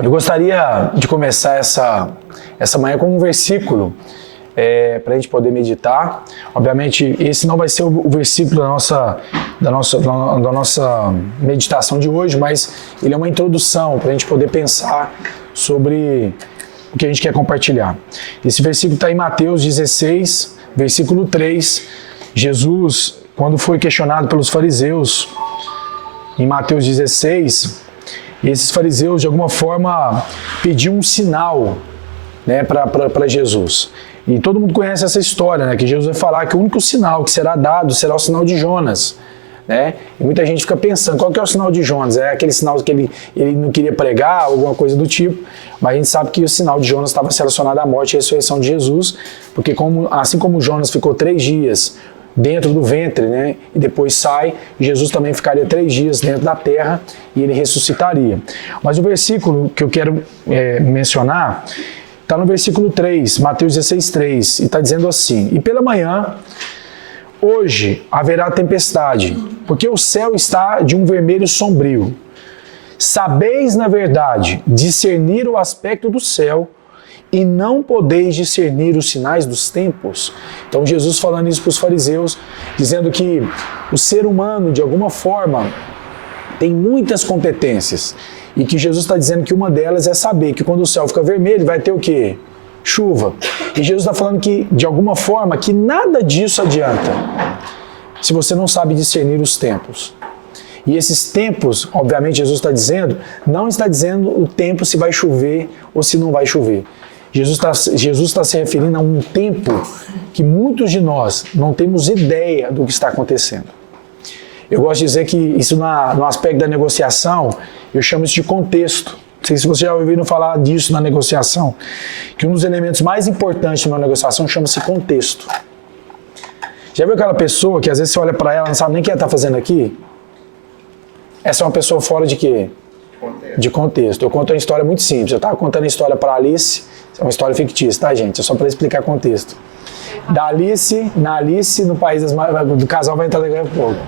Eu gostaria de começar essa manhã com um versículo para a gente poder meditar. Obviamente, esse não vai ser o versículo da nossa meditação de hoje, mas ele é uma introdução para a gente poder pensar sobre o que a gente quer compartilhar. Esse versículo está em Mateus 16, versículo 3. Jesus, quando foi questionado pelos fariseus, em Mateus 16, esses fariseus de alguma forma pediam um sinal, né, para Jesus. E todo mundo conhece essa história, né, que Jesus vai falar que o único sinal que será dado será o sinal de Jonas. Né? E muita gente fica pensando, qual que é o sinal de Jonas? É aquele sinal que ele não queria pregar, alguma coisa do tipo, mas a gente sabe que o sinal de Jonas estava relacionado à morte e ressurreição de Jesus, porque assim como Jonas ficou 3 dias dentro do ventre, né, e depois sai, Jesus também ficaria 3 dias dentro da terra e ele ressuscitaria. Mas o versículo que eu quero mencionar está no versículo 3, Mateus 16, 3, e está dizendo assim: e pela manhã, hoje haverá tempestade, porque o céu está de um vermelho sombrio. Sabeis, na verdade, discernir o aspecto do céu, e não podeis discernir os sinais dos tempos. Então Jesus falando isso para os fariseus, dizendo que o ser humano, de alguma forma, tem muitas competências, e que Jesus está dizendo que uma delas é saber que quando o céu fica vermelho, vai ter o quê? Chuva. E Jesus está falando que, de alguma forma, que nada disso adianta se você não sabe discernir os tempos. E esses tempos, obviamente, Jesus está dizendo, não está dizendo o tempo se vai chover ou se não vai chover. Jesus está se referindo a um tempo que muitos de nós não temos ideia do que está acontecendo. Eu gosto de dizer que isso no aspecto da negociação, eu chamo isso de contexto. Não sei se vocês já ouviram falar disso na negociação, que um dos elementos mais importantes de uma negociação chama-se contexto. Já viu aquela pessoa que às vezes você olha para ela e não sabe nem o que ela está fazendo aqui? Essa é uma pessoa fora de quê? De contexto. Eu conto uma história muito simples. Eu estava contando a história para a Alice, é uma história fictícia, tá, gente? É só para explicar contexto. Na Alice, no País das Maravilhas, do casal vai entrar daqui a pouco.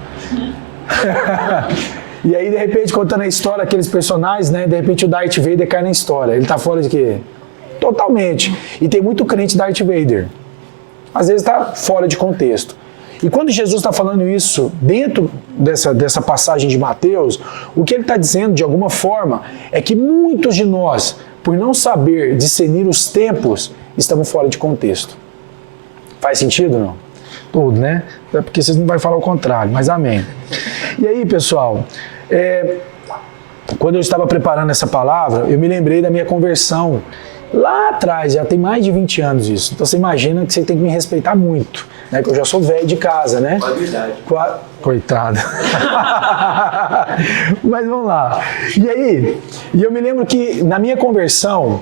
E aí, de repente, contando a história, aqueles personagens, né? De repente o Darth Vader cai na história. Ele tá fora de quê? Totalmente. E tem muito crente Darth Vader. Às vezes tá fora de contexto. E quando Jesus está falando isso dentro dessa passagem de Mateus, o que ele está dizendo, de alguma forma, é que muitos de nós, por não saber discernir os tempos, estamos fora de contexto. Faz sentido, não? Tudo, né? É porque vocês não vão falar o contrário, mas amém. E aí, pessoal, quando eu estava preparando essa palavra, eu me lembrei da minha conversão lá atrás, já tem mais de 20 anos isso. Então você imagina que você tem que me respeitar muito, né? Que eu já sou velho de casa, né? Coitado. Mas vamos lá. E aí, eu me lembro que na minha conversão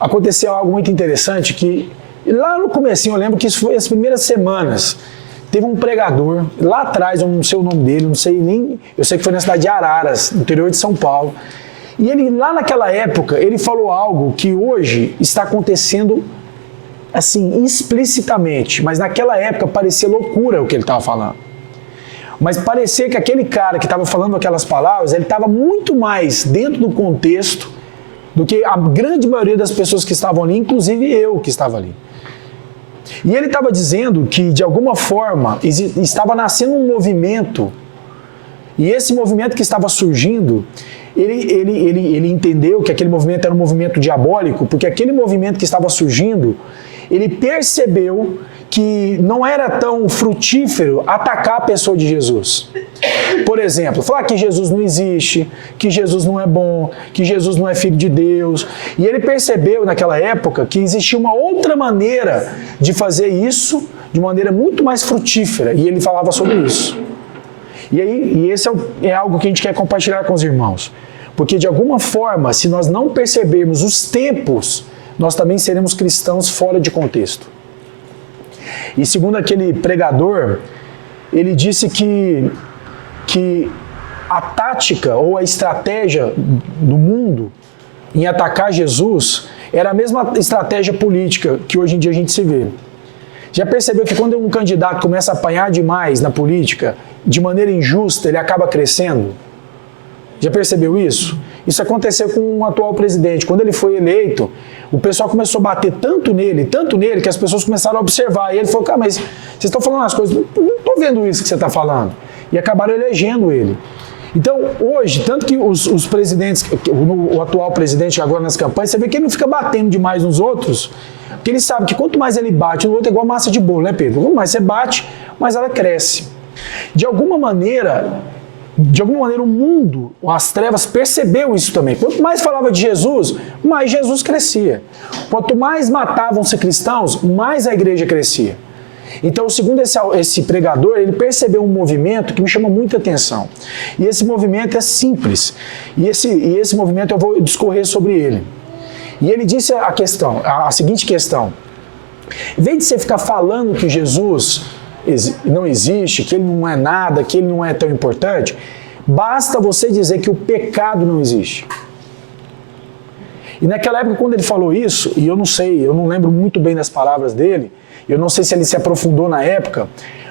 aconteceu algo muito interessante que lá no comecinho, eu lembro que isso foi as primeiras semanas. Teve um pregador, lá atrás, eu não sei o nome dele, não sei nem... Eu sei que foi na cidade de Araras, no interior de São Paulo. E ele, lá naquela época, ele falou algo que hoje está acontecendo, assim, explicitamente. Mas naquela época parecia loucura o que ele estava falando. Mas parecia que aquele cara que estava falando aquelas palavras, ele estava muito mais dentro do contexto do que a grande maioria das pessoas que estavam ali, inclusive eu que estava ali. E ele estava dizendo que, de alguma forma, estava nascendo um movimento, e esse movimento que estava surgindo, ele entendeu que aquele movimento era um movimento diabólico, porque aquele movimento que estava surgindo, ele percebeu que não era tão frutífero atacar a pessoa de Jesus. Por exemplo, falar que Jesus não existe, que Jesus não é bom, que Jesus não é filho de Deus. E ele percebeu naquela época que existia uma outra maneira de fazer isso de maneira muito mais frutífera. E ele falava sobre isso. E esse é algo que a gente quer compartilhar com os irmãos. Porque de alguma forma, se nós não percebermos os tempos, nós também seremos cristãos fora de contexto. E segundo aquele pregador, ele disse que a tática ou a estratégia do mundo em atacar Jesus era a mesma estratégia política que hoje em dia a gente se vê. Já percebeu que quando um candidato começa a apanhar demais na política, de maneira injusta, ele acaba crescendo? Já percebeu isso? Isso aconteceu com o atual presidente. Quando ele foi eleito, o pessoal começou a bater tanto nele, que as pessoas começaram a observar. E ele falou, cara, mas vocês estão falando as coisas, não estou vendo isso que você está falando. E acabaram elegendo ele. Então, hoje, tanto que os presidentes, o atual presidente agora nas campanhas, você vê que ele não fica batendo demais nos outros, porque ele sabe que quanto mais ele bate no outro, é igual massa de bolo, né, Pedro? Quanto mais você bate, mais ela cresce. De alguma maneira, o mundo, as trevas, percebeu isso também. Quanto mais falava de Jesus, mais Jesus crescia. Quanto mais matavam-se cristãos, mais a igreja crescia. Então, segundo esse pregador, ele percebeu um movimento que me chama muita atenção. E esse movimento é simples. E esse movimento eu vou discorrer sobre ele. E ele disse a seguinte questão. Em vez de você ficar falando que Jesus não existe, que ele não é nada, que ele não é tão importante, basta você dizer que o pecado não existe. E naquela época, quando ele falou isso, e eu não sei, eu não lembro muito bem das palavras dele, eu não sei se ele se aprofundou na época,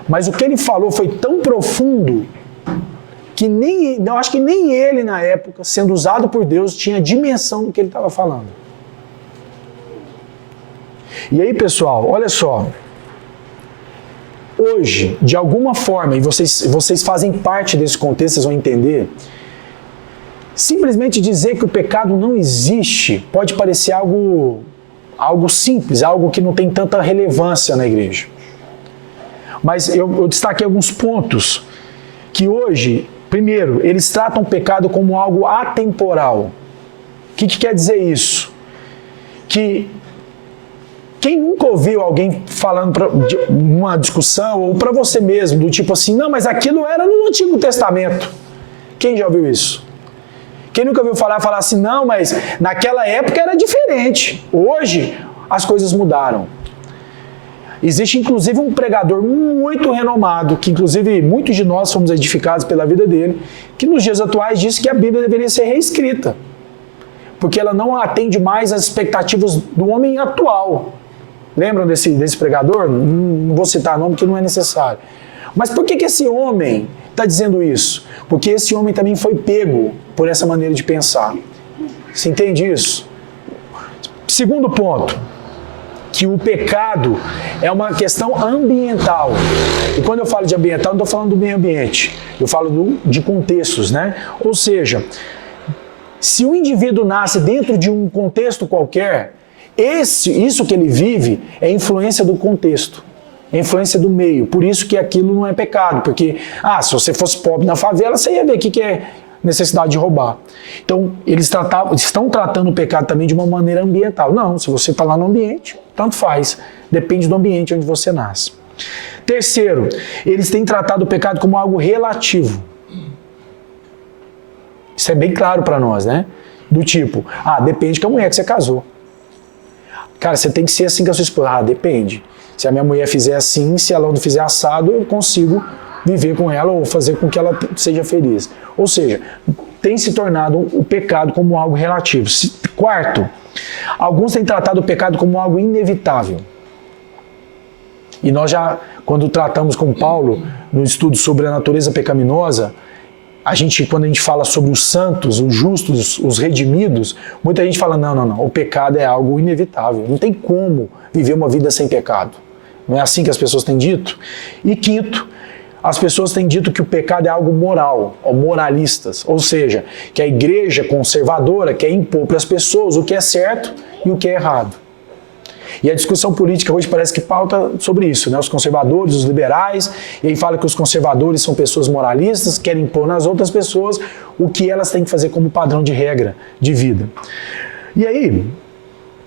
mas o que ele falou foi tão profundo que eu acho que nem ele na época, sendo usado por Deus, tinha dimensão do que ele estava falando. E aí, pessoal, olha só. Hoje, de alguma forma, e vocês fazem parte desse contexto, vocês vão entender, simplesmente dizer que o pecado não existe pode parecer algo simples, algo que não tem tanta relevância na igreja. Mas eu destaquei alguns pontos que hoje, primeiro, eles tratam o pecado como algo atemporal. O que quer dizer isso? Que quem nunca ouviu alguém falando numa discussão, ou para você mesmo, do tipo assim, não, mas aquilo era no Antigo Testamento. Quem já ouviu isso? Quem nunca ouviu falar assim, não, mas naquela época era diferente. Hoje, as coisas mudaram. Existe, inclusive, um pregador muito renomado, que, inclusive, muitos de nós fomos edificados pela vida dele, que nos dias atuais disse que a Bíblia deveria ser reescrita, porque ela não atende mais às expectativas do homem atual. Lembram desse pregador? Não vou citar nome, porque não é necessário. Mas por que esse homem está dizendo isso? Porque esse homem também foi pego por essa maneira de pensar. Você entende isso? Segundo ponto, que o pecado é uma questão ambiental. E quando eu falo de ambiental, não estou falando do meio ambiente. Eu falo de contextos, né? Ou seja, se o indivíduo nasce dentro de um contexto qualquer, isso que ele vive é influência do contexto. É influência do meio. Por isso que aquilo não é pecado. Porque, se você fosse pobre na favela, você ia ver o que é necessidade de roubar. Então, eles estão tratando o pecado também de uma maneira ambiental. Não, se você está lá no ambiente, tanto faz. Depende do ambiente onde você nasce. Terceiro, eles têm tratado o pecado como algo relativo. Isso é bem claro para nós, né? Do tipo, depende com a mulher que você casou. Cara, você tem que ser assim com a sua esposa. Depende. Se a minha mulher fizer assim, se ela não fizer assado, eu consigo viver com ela ou fazer com que ela seja feliz. Ou seja, tem se tornado o pecado como algo relativo. Quarto, alguns têm tratado o pecado como algo inevitável. E nós já, quando tratamos com Paulo, no estudo sobre a natureza pecaminosa, quando a gente fala sobre os santos, os justos, os redimidos, muita gente fala, não, o pecado é algo inevitável. Não tem como viver uma vida sem pecado. Não é assim que as pessoas têm dito? E quinto, as pessoas têm dito que o pecado é algo moral, ou moralistas. Ou seja, que a igreja conservadora quer impor para as pessoas o que é certo e o que é errado. E a discussão política hoje parece que pauta sobre isso, né? Os conservadores, os liberais, e aí fala que os conservadores são pessoas moralistas, querem impor nas outras pessoas o que elas têm que fazer como padrão de regra de vida. E aí,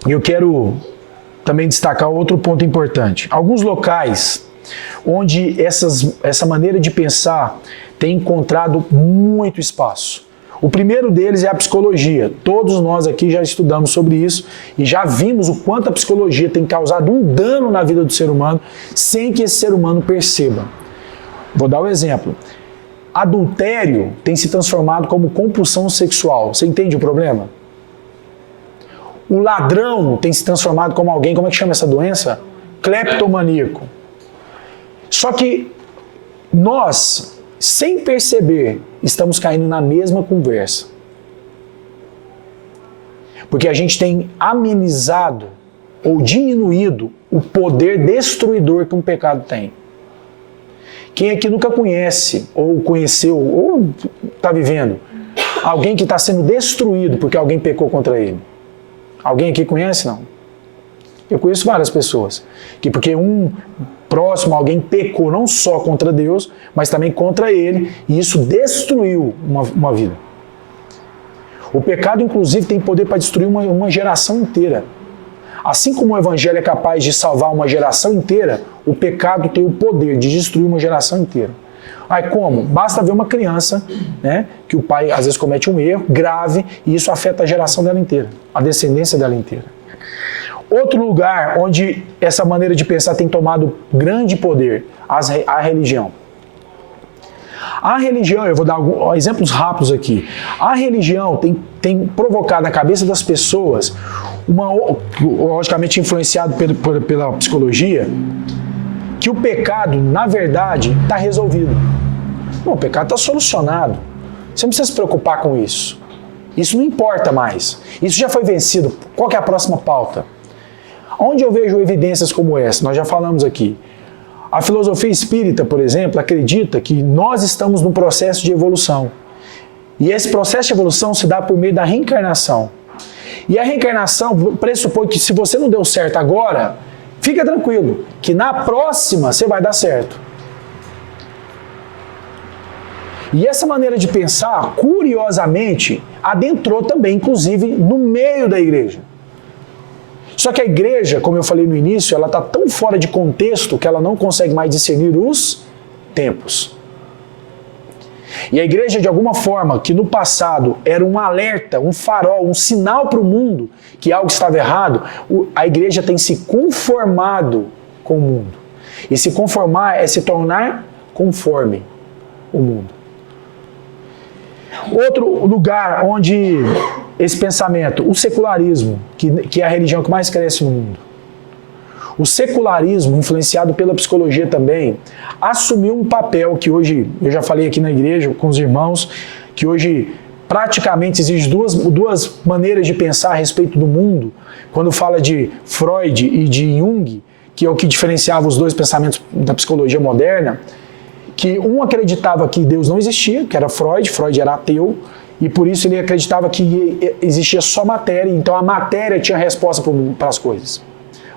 eu quero também destacar outro ponto importante. Alguns locais onde essa maneira de pensar tem encontrado muito espaço. O primeiro deles é a psicologia. Todos nós aqui já estudamos sobre isso e já vimos o quanto a psicologia tem causado um dano na vida do ser humano sem que esse ser humano perceba. Vou dar um exemplo. Adultério tem se transformado como compulsão sexual. Você entende o problema? O ladrão tem se transformado como alguém, como é que chama essa doença? Cleptomaníaco. Só que nós, sem perceber, estamos caindo na mesma conversa. Porque a gente tem amenizado ou diminuído o poder destruidor que um pecado tem. Quem aqui nunca conhece, ou conheceu, ou está vivendo alguém que está sendo destruído porque alguém pecou contra ele? Alguém aqui conhece? Não. Eu conheço várias pessoas que porque um próximo, alguém pecou não só contra Deus, mas também contra ele, e isso destruiu uma vida. O pecado, inclusive, tem poder para destruir uma geração inteira. Assim como o evangelho é capaz de salvar uma geração inteira, o pecado tem o poder de destruir uma geração inteira. Aí como? Basta ver uma criança, né, que o pai às vezes comete um erro grave e isso afeta a geração dela inteira, a descendência dela inteira. Outro lugar onde essa maneira de pensar tem tomado grande poder, a religião. A religião, eu vou dar exemplos rápidos aqui. A religião tem provocado na cabeça das pessoas, logicamente influenciado pela psicologia, que o pecado, na verdade, está resolvido. Não, o pecado está solucionado. Você não precisa se preocupar com isso. Isso não importa mais. Isso já foi vencido. Qual que é a próxima pauta? Onde eu vejo evidências como essa? Nós já falamos aqui. A filosofia espírita, por exemplo, acredita que nós estamos num processo de evolução. E esse processo de evolução se dá por meio da reencarnação. E a reencarnação pressupõe que se você não deu certo agora, fica tranquilo, que na próxima você vai dar certo. E essa maneira de pensar, curiosamente, adentrou também, inclusive, no meio da igreja. Só que a igreja, como eu falei no início, ela está tão fora de contexto que ela não consegue mais discernir os tempos. E a igreja, de alguma forma, que no passado era um alerta, um farol, um sinal para o mundo que algo estava errado, a igreja tem se conformado com o mundo. E se conformar é se tornar conforme o mundo. Outro lugar onde esse pensamento, o secularismo, que é a religião que mais cresce no mundo. O secularismo, influenciado pela psicologia também, assumiu um papel que hoje, eu já falei aqui na igreja com os irmãos, que hoje praticamente existem duas maneiras de pensar a respeito do mundo. Quando fala de Freud e de Jung, que é o que diferenciava os dois pensamentos da psicologia moderna, que um acreditava que Deus não existia, que era Freud era ateu, e por isso ele acreditava que existia só matéria, então a matéria tinha resposta para as coisas.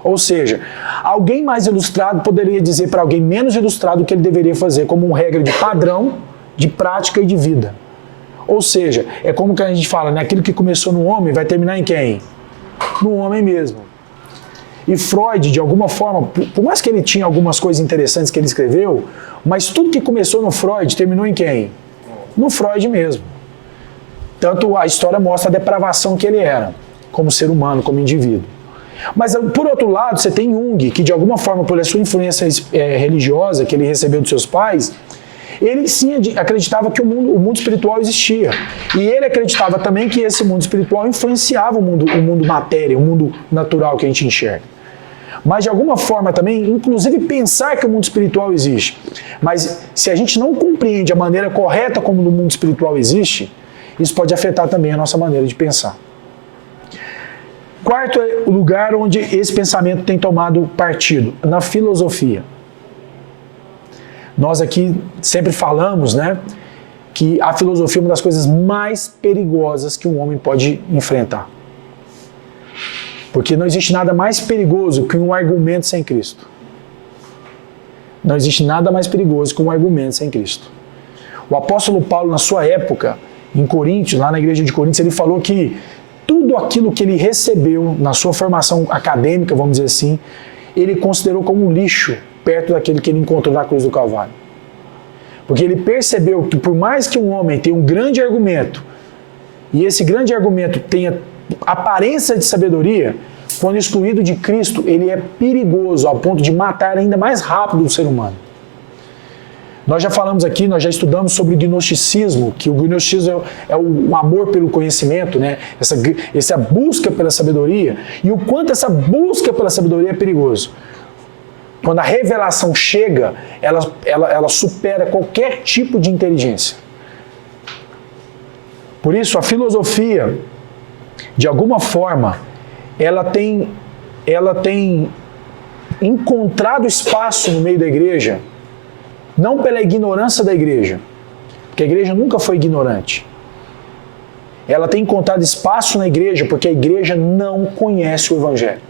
Ou seja, alguém mais ilustrado poderia dizer para alguém menos ilustrado o que ele deveria fazer, como uma regra de padrão, de prática e de vida. Ou seja, é como que a gente fala, né? Aquilo que começou no homem vai terminar em quem? No homem mesmo. E Freud, de alguma forma, por mais que ele tinha algumas coisas interessantes que ele escreveu, mas tudo que começou no Freud terminou em quem? No Freud mesmo. Tanto a história mostra a depravação que ele era, como ser humano, como indivíduo. Mas, por outro lado, você tem Jung, que de alguma forma, por sua influência religiosa que ele recebeu dos seus pais, ele sim acreditava que o mundo espiritual existia. E ele acreditava também que esse mundo espiritual influenciava o mundo matéria, o mundo natural que a gente enxerga. Mas de alguma forma também, inclusive pensar que o mundo espiritual existe. Mas se a gente não compreende a maneira correta como o mundo espiritual existe, isso pode afetar também a nossa maneira de pensar. Quarto é o lugar onde esse pensamento tem tomado partido, na filosofia. Nós aqui sempre falamos, né, que a filosofia é uma das coisas mais perigosas que um homem pode enfrentar. Porque não existe nada mais perigoso que um argumento sem Cristo. Não existe nada mais perigoso que um argumento sem Cristo. O apóstolo Paulo, na sua época, em Coríntios, lá na igreja de Coríntios, ele falou que tudo aquilo que ele recebeu na sua formação acadêmica, vamos dizer assim, ele considerou como um lixo perto daquele que ele encontrou na cruz do Calvário. Porque ele percebeu que por mais que um homem tenha um grande argumento, e esse grande argumento tenha aparência de sabedoria, quando excluído de Cristo, ele é perigoso ao ponto de matar ainda mais rápido o ser humano. Nós já falamos aqui, nós já estudamos sobre o gnosticismo, que o gnosticismo é o amor pelo conhecimento, né? Essa busca pela sabedoria, e o quanto essa busca pela sabedoria é perigoso. Quando a revelação chega, ela supera qualquer tipo de inteligência. Por isso, a filosofia de alguma forma, ela tem encontrado espaço no meio da igreja, não pela ignorância da igreja, porque a igreja nunca foi ignorante. Ela tem encontrado espaço na igreja porque a igreja não conhece o Evangelho.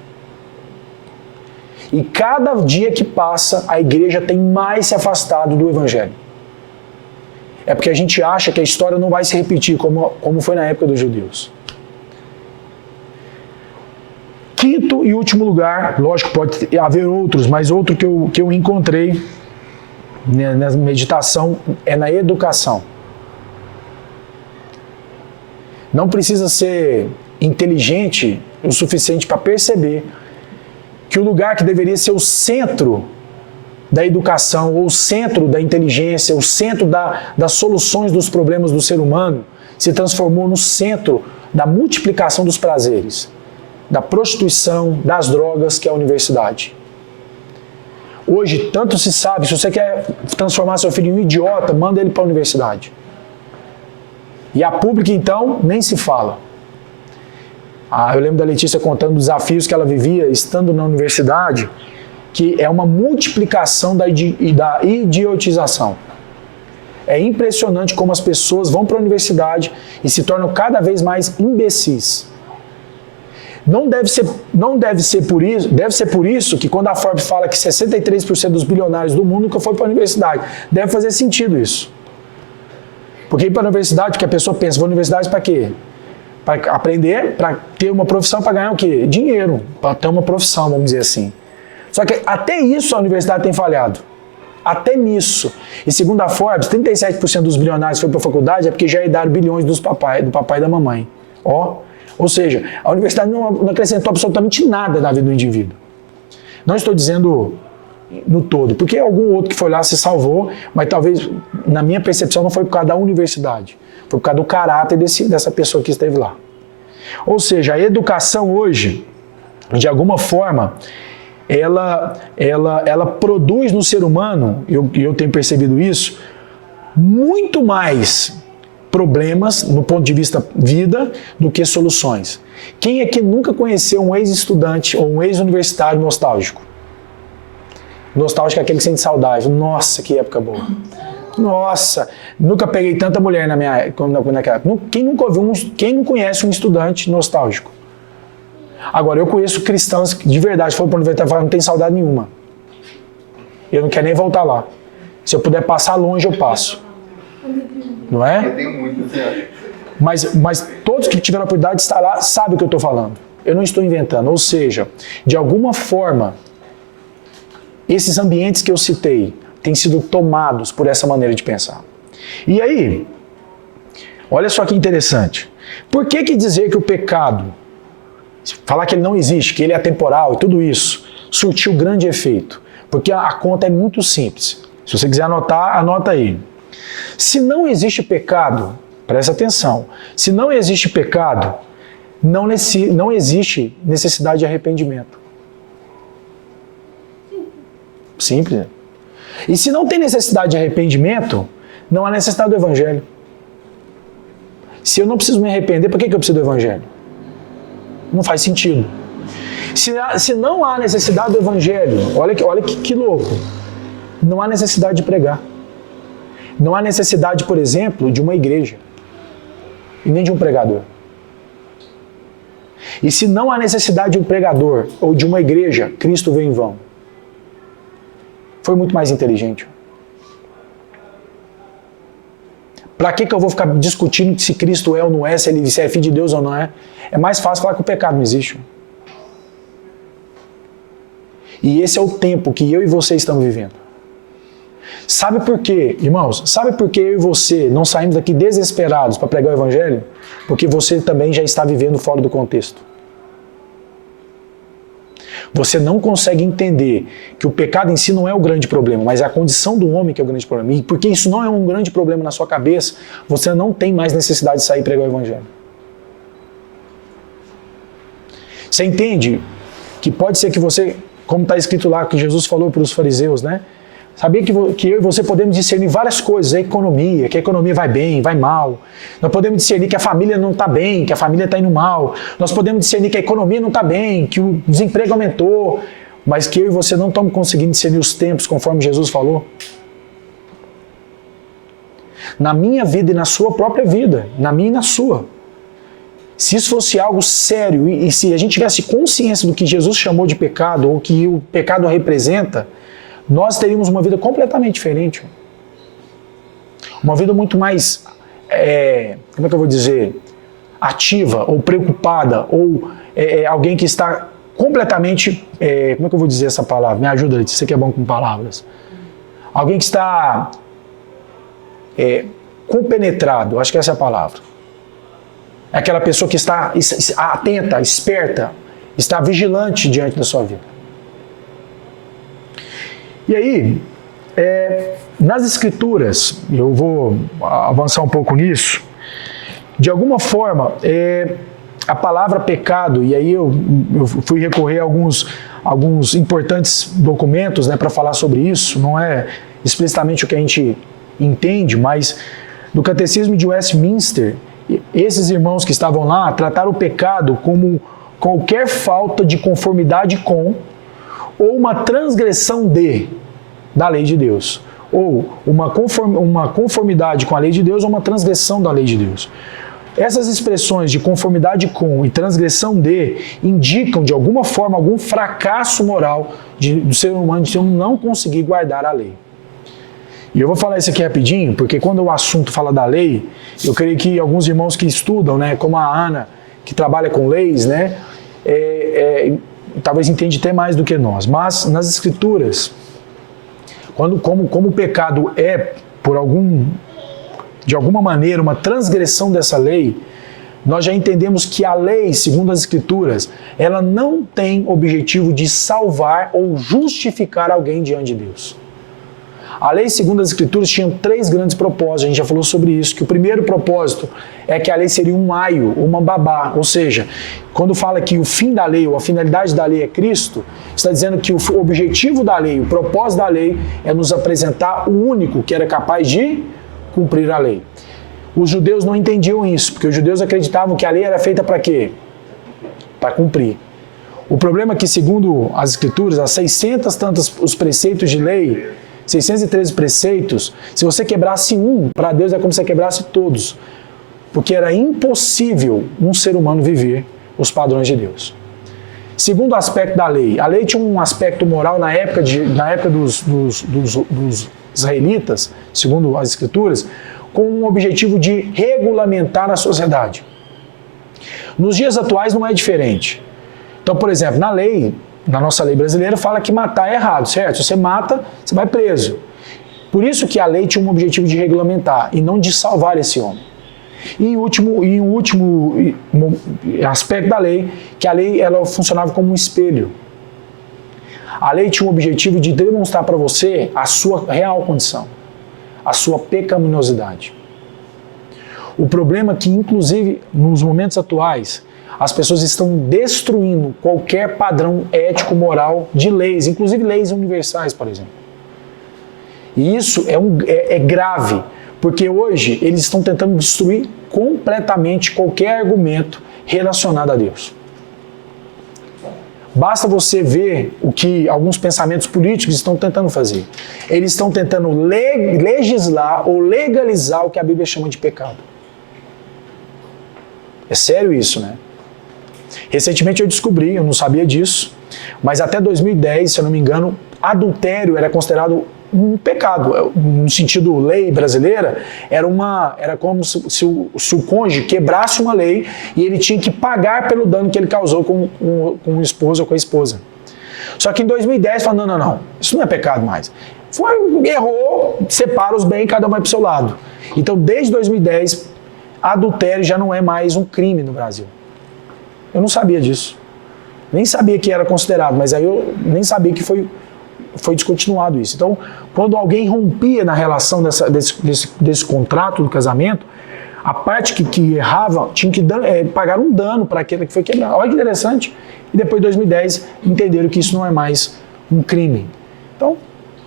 E cada dia que passa, a igreja tem mais se afastado do Evangelho. É porque a gente acha que a história não vai se repetir como foi na época dos judeus. Quinto e último lugar, lógico, pode haver outros, mas outro que eu encontrei na meditação é na educação. Não precisa ser inteligente o suficiente para perceber que o lugar que deveria ser o centro da educação, ou o centro da inteligência, o centro das soluções dos problemas do ser humano, se transformou no centro da multiplicação dos prazeres, da prostituição, das drogas, que é a universidade. Hoje, tanto se sabe, se você quer transformar seu filho em um idiota, manda ele para a universidade. E a pública, então, nem se fala. Eu lembro da Letícia contando os desafios que ela vivia estando na universidade, que é uma multiplicação da idiotização. É impressionante como as pessoas vão para a universidade e se tornam cada vez mais imbecis. Deve ser por isso que quando a Forbes fala que 63% dos bilionários do mundo nunca foi para a universidade, deve fazer sentido isso. Porque ir para a universidade, o que a pessoa pensa, vou à universidade para quê? Para aprender, para ter uma profissão, para ganhar o quê? Dinheiro, para ter uma profissão, vamos dizer assim. Só que até isso a universidade tem falhado. Até nisso. E segundo a Forbes, 37% dos bilionários que foram para a faculdade é porque já herdaram bilhões do papai e da mamãe. Ou seja, a universidade não acrescentou absolutamente nada na vida do indivíduo. Não estou dizendo no todo, porque algum outro que foi lá se salvou, mas talvez, na minha percepção, não foi por causa da universidade. Foi por causa do caráter dessa pessoa que esteve lá. Ou seja, a educação hoje, de alguma forma, ela produz no ser humano, e eu tenho percebido isso, muito mais problemas, no ponto de vista vida, do que soluções. Quem é que nunca conheceu um ex-estudante ou um ex-universitário nostálgico? Nostálgico é aquele que sente saudade. Nossa, que época boa. Nossa, nunca peguei tanta mulher naquela época. Quem não conhece um estudante nostálgico? Agora, eu conheço cristãos que de verdade foram para a universidade e falaram, não tem saudade nenhuma. Eu não quero nem voltar lá. Se eu puder passar longe, eu passo. Não é? Eu tenho muito, mas todos que tiveram a oportunidade de estar lá sabem o que eu estou falando. Eu não estou inventando. Ou seja, de alguma forma, esses ambientes que eu citei têm sido tomados por essa maneira de pensar. E aí, olha só que interessante. Por que dizer que o pecado, falar que ele não existe, que ele é atemporal e tudo isso, surtiu grande efeito? Porque a conta é muito simples. Se você quiser anotar, anota aí. Se não existe pecado, presta atenção, se não existe pecado, não existe necessidade de arrependimento. Simples. E se não tem necessidade de arrependimento, não há necessidade do Evangelho. Se eu não preciso me arrepender, por que eu preciso do Evangelho? Não faz sentido. Se não há necessidade do Evangelho, olha que louco, não há necessidade de pregar. Não há necessidade, por exemplo, de uma igreja e nem de um pregador. E se não há necessidade de um pregador ou de uma igreja, Cristo veio em vão. Foi muito mais inteligente. Para que eu vou ficar discutindo se Cristo é ou não é, se ele é filho de Deus ou não é? É mais fácil falar que o pecado não existe. E esse é o tempo que eu e você estamos vivendo. Sabe por quê, irmãos? Sabe por que eu e você não saímos daqui desesperados para pregar o Evangelho? Porque você também já está vivendo fora do contexto. Você não consegue entender que o pecado em si não é o grande problema, mas é a condição do homem que é o grande problema. E porque isso não é um grande problema na sua cabeça, você não tem mais necessidade de sair e pregar o Evangelho. Você entende que pode ser que você, como está escrito lá, que Jesus falou para os fariseus, né? Sabia que eu e você podemos discernir várias coisas, a economia, que a economia vai bem, vai mal. Nós podemos discernir que a família não está bem, que a família está indo mal. Nós podemos discernir que a economia não está bem, que o desemprego aumentou, mas que eu e você não estamos conseguindo discernir os tempos conforme Jesus falou. Na minha vida e na sua própria vida, na minha e na sua. Se isso fosse algo sério e se a gente tivesse consciência do que Jesus chamou de pecado ou que o pecado representa, nós teríamos uma vida completamente diferente. Uma vida muito mais, como é que eu vou dizer, ativa ou preocupada, ou alguém que está completamente, como é que eu vou dizer essa palavra? Me ajuda, Letícia, você que é bom com palavras. Alguém que está compenetrado, acho que essa é a palavra. É aquela pessoa que está atenta, esperta, está vigilante diante da sua vida. E aí, nas Escrituras, eu vou avançar um pouco nisso, de alguma forma, a palavra pecado, e aí eu fui recorrer a alguns importantes documentos, né, para falar sobre isso, não é explicitamente o que a gente entende, mas no Catecismo de Westminster, esses irmãos que estavam lá trataram o pecado como qualquer falta de conformidade com ou uma transgressão da lei de Deus, ou uma conformidade com a lei de Deus ou uma transgressão da lei de Deus. Essas expressões de conformidade com e transgressão indicam de alguma forma algum fracasso moral do ser humano de não conseguir guardar a lei. E eu vou falar isso aqui rapidinho, porque quando o assunto fala da lei, eu creio que alguns irmãos que estudam, né, como a Ana, que trabalha com leis, né, talvez entende até mais do que nós. Mas nas Escrituras, como o pecado de alguma maneira, uma transgressão dessa lei, nós já entendemos que a lei, segundo as Escrituras, ela não tem objetivo de salvar ou justificar alguém diante de Deus. A lei, segundo as Escrituras, tinha 3 grandes propósitos, a gente já falou sobre isso, que o primeiro propósito é que a lei seria um aio, uma babá, ou seja, quando fala que o fim da lei ou a finalidade da lei é Cristo, está dizendo que o objetivo da lei, o propósito da lei é nos apresentar o único que era capaz de cumprir a lei. Os judeus não entendiam isso, porque os judeus acreditavam que a lei era feita para quê? Para cumprir. O problema é que, segundo as Escrituras, as 600 os preceitos de lei, 613 preceitos, se você quebrasse um, para Deus é como se você quebrasse todos. Porque era impossível um ser humano viver os padrões de Deus. Segundo aspecto da lei, a lei tinha um aspecto moral na época dos israelitas, segundo as Escrituras, com o objetivo de regulamentar a sociedade. Nos dias atuais não é diferente. Então, por exemplo, na nossa lei brasileira, fala que matar é errado, certo? Se você mata, você vai preso. Por isso que a lei tinha um objetivo de regulamentar e não de salvar esse homem. E um último aspecto da lei, que a lei ela funcionava como um espelho. A lei tinha o objetivo de demonstrar para você a sua real condição, a sua pecaminosidade. O problema é que, inclusive, nos momentos atuais, as pessoas estão destruindo qualquer padrão ético, moral de leis, inclusive leis universais, por exemplo. E isso é grave, porque hoje eles estão tentando destruir completamente qualquer argumento relacionado a Deus. Basta você ver o que alguns pensamentos políticos estão tentando fazer. Eles estão tentando legislar ou legalizar o que a Bíblia chama de pecado. É sério isso, né? Recentemente eu descobri, eu não sabia disso, mas até 2010, se eu não me engano, adultério era considerado um pecado. No sentido lei brasileira, era como se o cônjuge quebrasse uma lei e ele tinha que pagar pelo dano que ele causou com o esposo ou com a esposa. Só que em 2010 falou, não, isso não é pecado mais. Errou, separa os bens, cada um vai para o seu lado. Então, desde 2010, adultério já não é mais um crime no Brasil. Eu não sabia disso. Nem sabia que era considerado, mas aí eu nem sabia que foi descontinuado isso. Então, quando alguém rompia na relação desse contrato do casamento, a parte que errava tinha que pagar um dano para aquele que foi quebrado. Olha que interessante. E depois de 2010 entenderam que isso não é mais um crime. Então,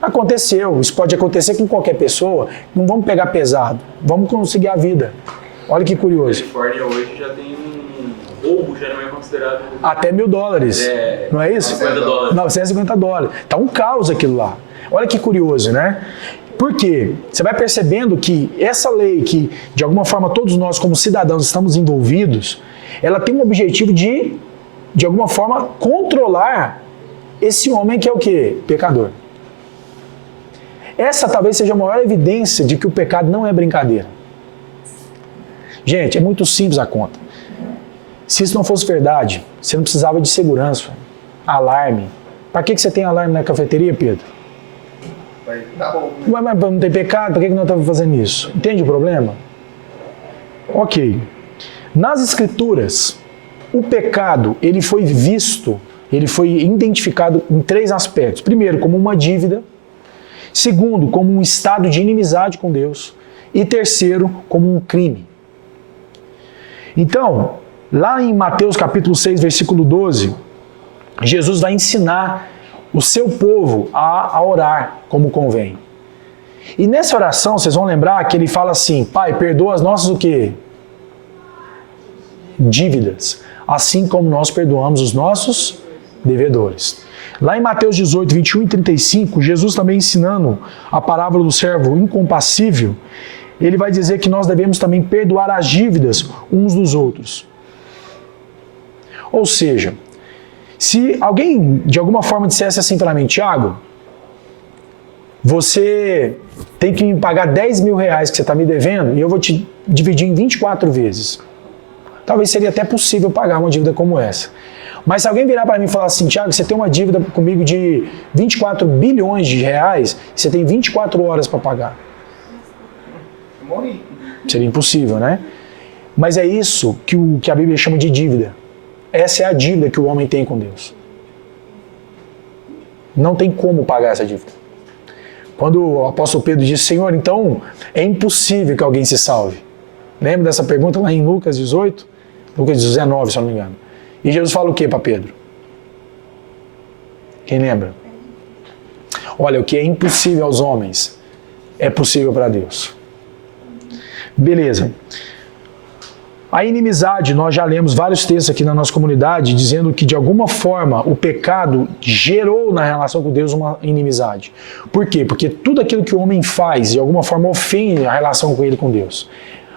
Aconteceu, isso pode acontecer com qualquer pessoa, não vamos pegar pesado, vamos conseguir a vida. Olha que curioso. A Califórnia hoje já tem roubo, já não é considerado... Até $1.000, não é isso? $950. $950. Tá um caos aquilo lá. Olha que curioso, né? Por quê? Você vai percebendo que essa lei que, de alguma forma, todos nós como cidadãos estamos envolvidos, ela tem um objetivo de alguma forma, controlar esse homem que é o quê? Pecador. Essa talvez seja a maior evidência de que o pecado não é brincadeira. Gente, é muito simples a conta. Se isso não fosse verdade, você não precisava de segurança, alarme. Para que você tem alarme na cafeteria, Pedro? Mas não tem pecado, por que nós estamos fazendo isso? Entende o problema? Ok. Nas Escrituras, o pecado, ele foi visto, ele foi identificado em 3 aspectos. Primeiro, como uma dívida. Segundo, como um estado de inimizade com Deus. E terceiro, como um crime. Então, lá em Mateus capítulo 6, versículo 12, Jesus vai ensinar o seu povo a orar como convém. E nessa oração, vocês vão lembrar que ele fala assim: Pai, perdoa as nossas o quê? Dívidas, assim como nós perdoamos os nossos devedores. Lá em Mateus 18, 21 e 35, Jesus também ensinando a parábola do servo incompassível, ele vai dizer que nós devemos também perdoar as dívidas uns dos outros. Ou seja, se alguém de alguma forma dissesse assim para mim: Tiago, você tem que me pagar R$10.000 que você está me devendo e eu vou te dividir em 24 vezes. Talvez seria até possível pagar uma dívida como essa. Mas se alguém virar para mim e falar assim: Tiago, você tem uma dívida comigo de 24 bilhões de reais, você tem 24 horas para pagar. Seria impossível, né? Mas é isso que a Bíblia chama de dívida. Essa é a dívida que o homem tem com Deus. Não tem como pagar essa dívida. Quando o apóstolo Pedro diz: Senhor, então é impossível que alguém se salve. Lembra dessa pergunta lá em Lucas 18? Lucas 19, se eu não me engano. E Jesus fala o que para Pedro? Quem lembra? Olha, o que é impossível aos homens é possível para Deus. Beleza. A inimizade, nós já lemos vários textos aqui na nossa comunidade dizendo que de alguma forma o pecado gerou na relação com Deus uma inimizade. Por quê? Porque tudo aquilo que o homem faz de alguma forma ofende a relação com ele com Deus.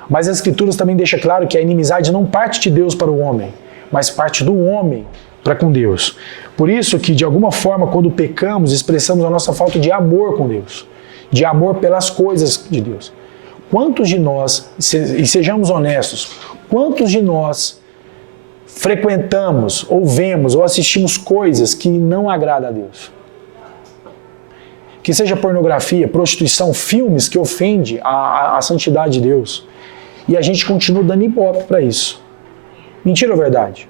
Mas as Escrituras também deixam claro que a inimizade não parte de Deus para o homem, mas parte do homem para com Deus. Por isso que de alguma forma quando pecamos expressamos a nossa falta de amor com Deus, de amor pelas coisas de Deus. Quantos de nós, e sejamos honestos, quantos de nós frequentamos, ou vemos, ou assistimos coisas que não agradam a Deus? Que seja pornografia, prostituição, filmes que ofendem a santidade de Deus. E a gente continua dando ibope para isso. Mentira ou verdade?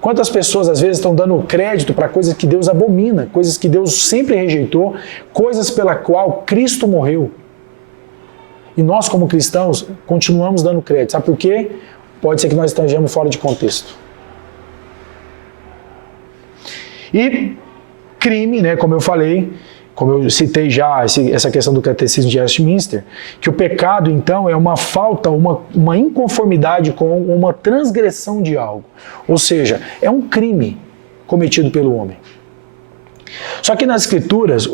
Quantas pessoas às vezes estão dando crédito para coisas que Deus abomina, coisas que Deus sempre rejeitou, coisas pela qual Cristo morreu. E nós, como cristãos, continuamos dando crédito. Sabe por quê? Pode ser que nós estejamos fora de contexto. E crime, né, como eu falei, como eu citei já essa questão do catecismo de Westminster, que o pecado, então, é uma falta, uma inconformidade com uma transgressão de algo. Ou seja, é um crime cometido pelo homem. Só que nas Escrituras,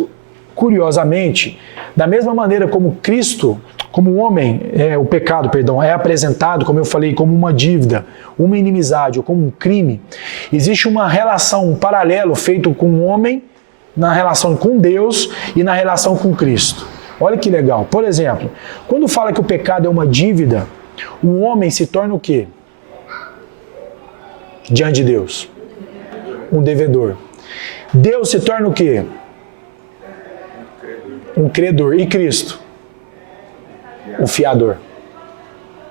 curiosamente, da mesma maneira como Cristo, como o homem, o pecado, perdão, é apresentado, como eu falei, como uma dívida, uma inimizade ou como um crime, existe uma relação, um paralelo feito com o homem na relação com Deus e na relação com Cristo. Olha que legal. Por exemplo, quando fala que o pecado é uma dívida, o homem se torna o quê? Diante de Deus. Um devedor. Deus se torna o quê? Um credor. E Cristo? O fiador.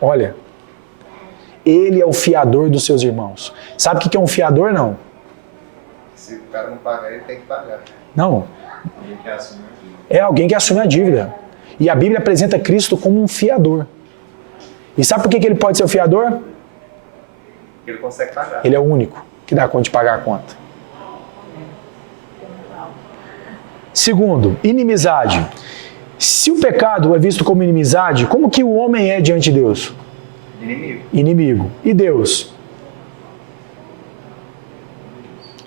Olha, ele é o fiador dos seus irmãos. Sabe o que é um fiador, não? Se o cara não pagar, ele tem que pagar. Não. É alguém que assume a dívida. E a Bíblia apresenta Cristo como um fiador. E sabe por que ele pode ser o fiador? Ele consegue pagar. Ele é o único que dá conta de pagar a conta. Segundo, inimizade. Se o pecado é visto como inimizade, como que o homem é diante de Deus? Inimigo. Inimigo. E Deus?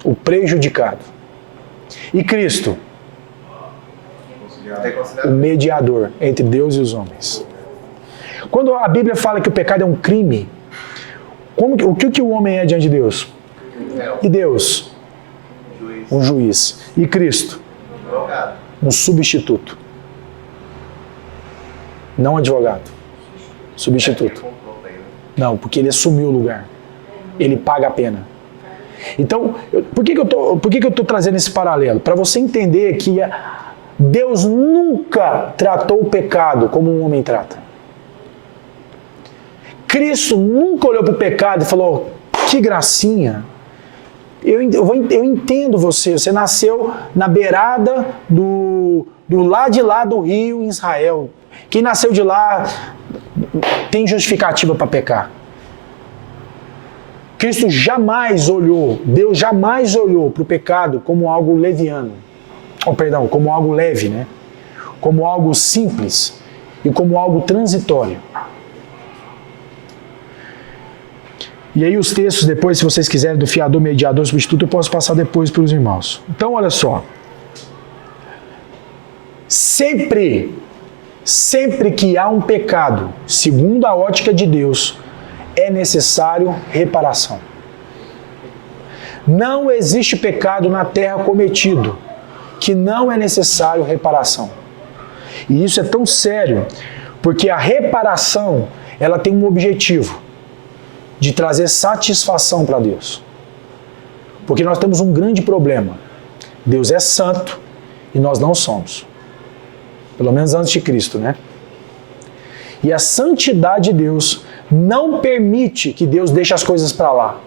O prejudicado. E Cristo? Tem O considerado mediador entre Deus e os homens. Quando a Bíblia fala que o pecado é um crime, o que o homem é diante de Deus? E Deus? juiz, Um juiz. E Cristo? advogado. Um substituto. Não advogado. Substituto. Comprou pra ele. Não, porque ele assumiu o lugar. Ele paga a pena. Então, por que eu tô trazendo esse paralelo? Para você entender que Deus nunca tratou o pecado como um homem trata. Cristo nunca olhou para o pecado e falou, que gracinha. Eu entendo você. Você nasceu na beirada do lado de lá do rio em Israel. Quem nasceu de lá tem justificativa para pecar. Cristo jamais olhou, Deus jamais olhou para o pecado como algo leviano. Como algo leve, né? Como algo simples e como algo transitório. E aí os textos depois, se vocês quiserem, do fiador, mediador, substituto, eu posso passar depois para os irmãos. Então, olha só. Sempre que há um pecado, segundo a ótica de Deus, é necessário reparação. Não existe pecado na terra cometido que não é necessário reparação. E isso é tão sério, porque a reparação, ela tem um objetivo de trazer satisfação para Deus. Porque nós temos um grande problema. Deus é santo e nós não somos. Pelo menos antes de Cristo, né? E a santidade de Deus não permite que Deus deixe as coisas para lá.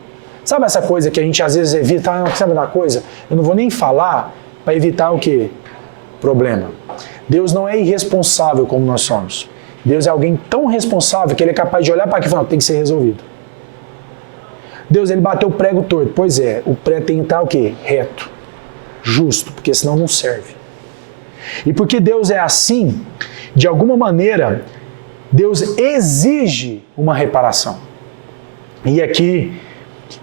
Sabe essa coisa que a gente às vezes evita? Sabe da coisa? Eu não vou nem falar para evitar o quê? Problema. Deus não é irresponsável como nós somos. Deus é alguém tão responsável que ele é capaz de olhar para aqui e falar, tem que ser resolvido. Deus, ele bateu o prego torto. Pois é, o prego tem que estar o quê? Reto. Justo, porque senão não serve. E porque Deus é assim, de alguma maneira, Deus exige uma reparação. E aqui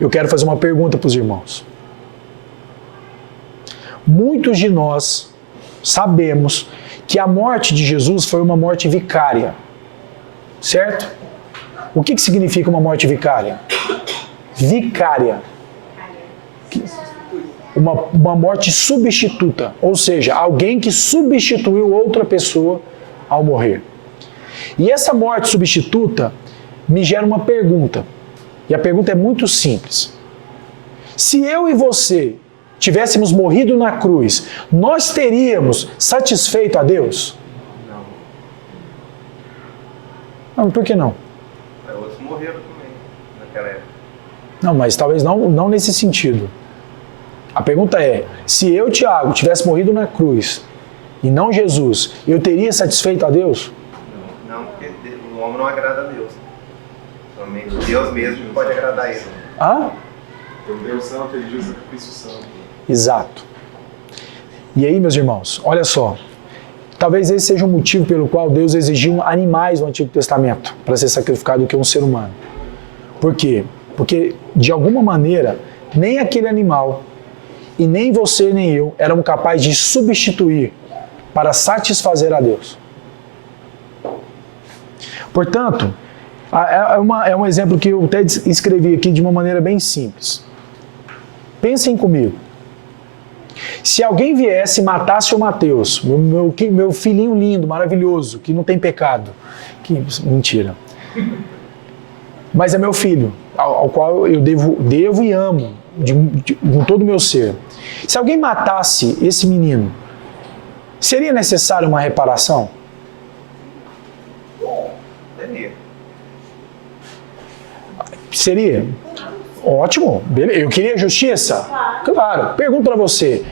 eu quero fazer uma pergunta para os irmãos. Muitos de nós sabemos que a morte de Jesus foi uma morte vicária. Certo? O que significa uma morte vicária? Vicária. Uma morte substituta. Ou seja, alguém que substituiu outra pessoa ao morrer. E essa morte substituta me gera uma pergunta. E a pergunta é muito simples. Se eu e você tivéssemos morrido na cruz, nós teríamos satisfeito a Deus? Não, por que não? Outros morreram também naquela época. Não, mas talvez não nesse sentido. A pergunta é, se eu, Tiago, tivesse morrido na cruz e não Jesus, eu teria satisfeito a Deus? Não, porque o homem não agrada a Deus. Somente Deus mesmo pode agradar a ele. Hã? Então Deus santo, ele diz sacrifício santo. Exato. E aí, meus irmãos, olha só. Talvez esse seja o motivo pelo qual Deus exigiu animais no Antigo Testamento para ser sacrificado do que um ser humano. Por quê? Porque, de alguma maneira, nem aquele animal, e nem você nem eu, eram capazes de substituir para satisfazer a Deus. Portanto, é um exemplo que eu até escrevi aqui de uma maneira bem simples. Pensem comigo. Se alguém viesse e matasse o Mateus, meu filhinho lindo, maravilhoso, que não tem pecado, mentira, mas é meu filho, ao qual eu devo e amo com todo o meu ser. Se alguém matasse esse menino, seria necessário uma reparação? Seria? Ótimo, beleza. Eu queria justiça? Claro. Pergunto para você,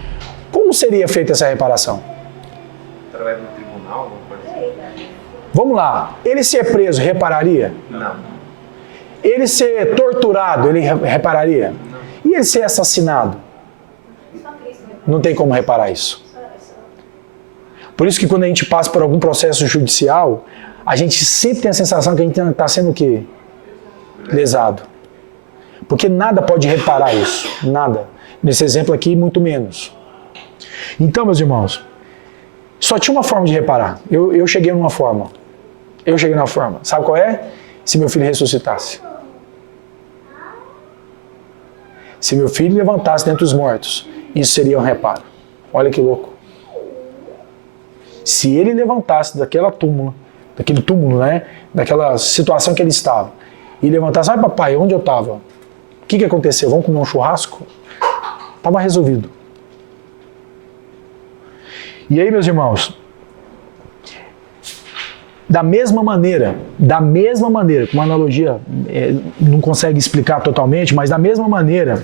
como seria feita essa reparação? Através do tribunal, alguma coisa assim? Vamos lá, ele ser preso, repararia? Não. Ele ser torturado, ele repararia? Não. E ele ser assassinado? Não tem como reparar isso. Por isso que quando a gente passa por algum processo judicial, a gente sempre tem a sensação que a gente está sendo o quê? Lesado. Porque nada pode reparar isso. Nada. Nesse exemplo aqui, muito menos. Então, meus irmãos, só tinha uma forma de reparar. Eu cheguei numa forma. Sabe qual é? Se meu filho ressuscitasse. Se meu filho levantasse dentre os mortos, isso seria um reparo. Olha que louco. Se ele levantasse daquele túmulo, né? Daquela situação que ele estava, e levantasse, ai papai, onde eu estava? O que aconteceu? Vamos comer um churrasco? Estava resolvido. E aí, meus irmãos, da mesma maneira, com uma analogia, não consegue explicar totalmente, mas da mesma maneira,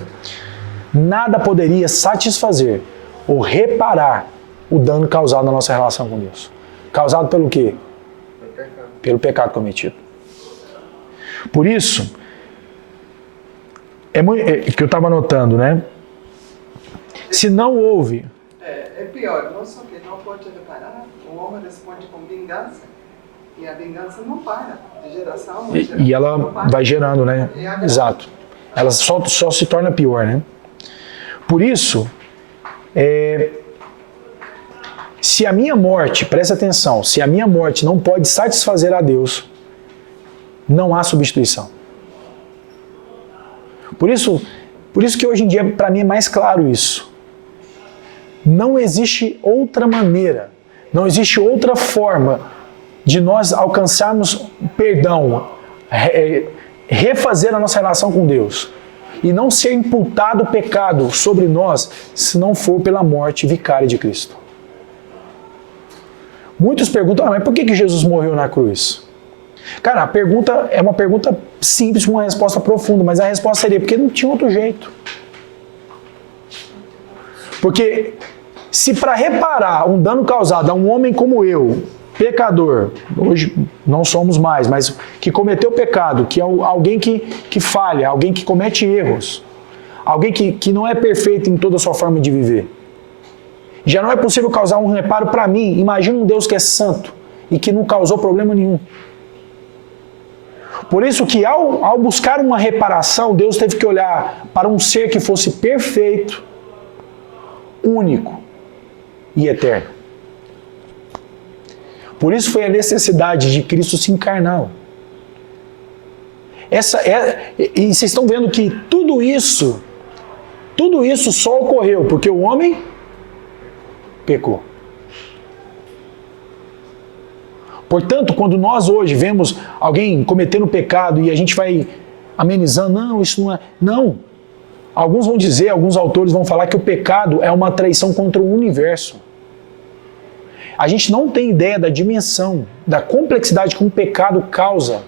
nada poderia satisfazer ou reparar o dano causado na nossa relação com Deus. Causado pelo quê? Pelo pecado cometido. Por isso, que eu estava notando, né? Se não houve... É pior, não só que não pode reparar, o homem responde com vingança, e a vingança não para, de geração em geração. E ela vai gerando, né? Exato. Ela só se torna pior, né? Por isso, se a minha morte, presta atenção, se a minha morte não pode satisfazer a Deus, não há substituição. Por isso que hoje em dia, para mim, é mais claro isso. Não existe outra maneira, não existe outra forma de nós alcançarmos perdão, refazer a nossa relação com Deus e não ser imputado o pecado sobre nós se não for pela morte vicária de Cristo. Muitos perguntam, mas por que Jesus morreu na cruz? Cara, a pergunta é uma pergunta simples com uma resposta profunda, mas a resposta seria porque não tinha outro jeito. Porque se para reparar um dano causado a um homem como eu, pecador, hoje não somos mais, mas que cometeu pecado, que é alguém que falha, alguém que comete erros, alguém que não é perfeito em toda a sua forma de viver, já não é possível causar um reparo para mim. Imagina um Deus que é santo e que não causou problema nenhum. Por isso que ao buscar uma reparação, Deus teve que olhar para um ser que fosse perfeito, único e eterno. Por isso foi a necessidade de Cristo se encarnar. E vocês estão vendo que tudo isso só ocorreu porque o homem pecou. Portanto, quando nós hoje vemos alguém cometendo pecado e a gente vai amenizando, não, isso não é... Não. Alguns vão dizer, alguns autores vão falar que o pecado é uma traição contra o universo. A gente não tem ideia da dimensão, da complexidade que um pecado causa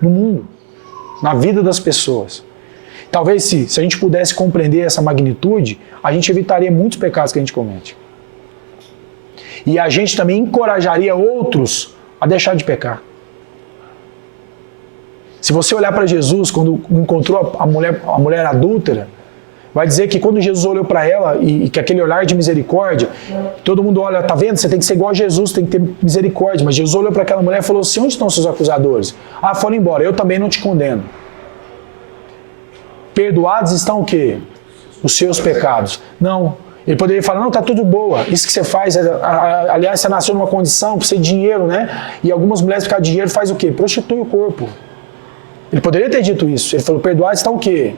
no mundo, na vida das pessoas. Talvez se a gente pudesse compreender essa magnitude, a gente evitaria muitos pecados que a gente comete. E a gente também encorajaria outros a deixar de pecar. Se você olhar para Jesus, quando encontrou a mulher adúltera, vai dizer que quando Jesus olhou para ela e que aquele olhar de misericórdia, todo mundo olha, tá vendo? Você tem que ser igual a Jesus, tem que ter misericórdia. Mas Jesus olhou para aquela mulher e falou assim, onde estão seus acusadores? Ah, foram embora, eu também não te condeno. Perdoados estão o quê? Os seus pecados. Não. Ele poderia falar, não, tá tudo boa. Isso que você faz, aliás, você nasceu numa condição, precisa de dinheiro, né? E algumas mulheres, por causa de dinheiro, faz o quê? Prostitui o corpo. Ele poderia ter dito isso. Ele falou, perdoados estão o quê?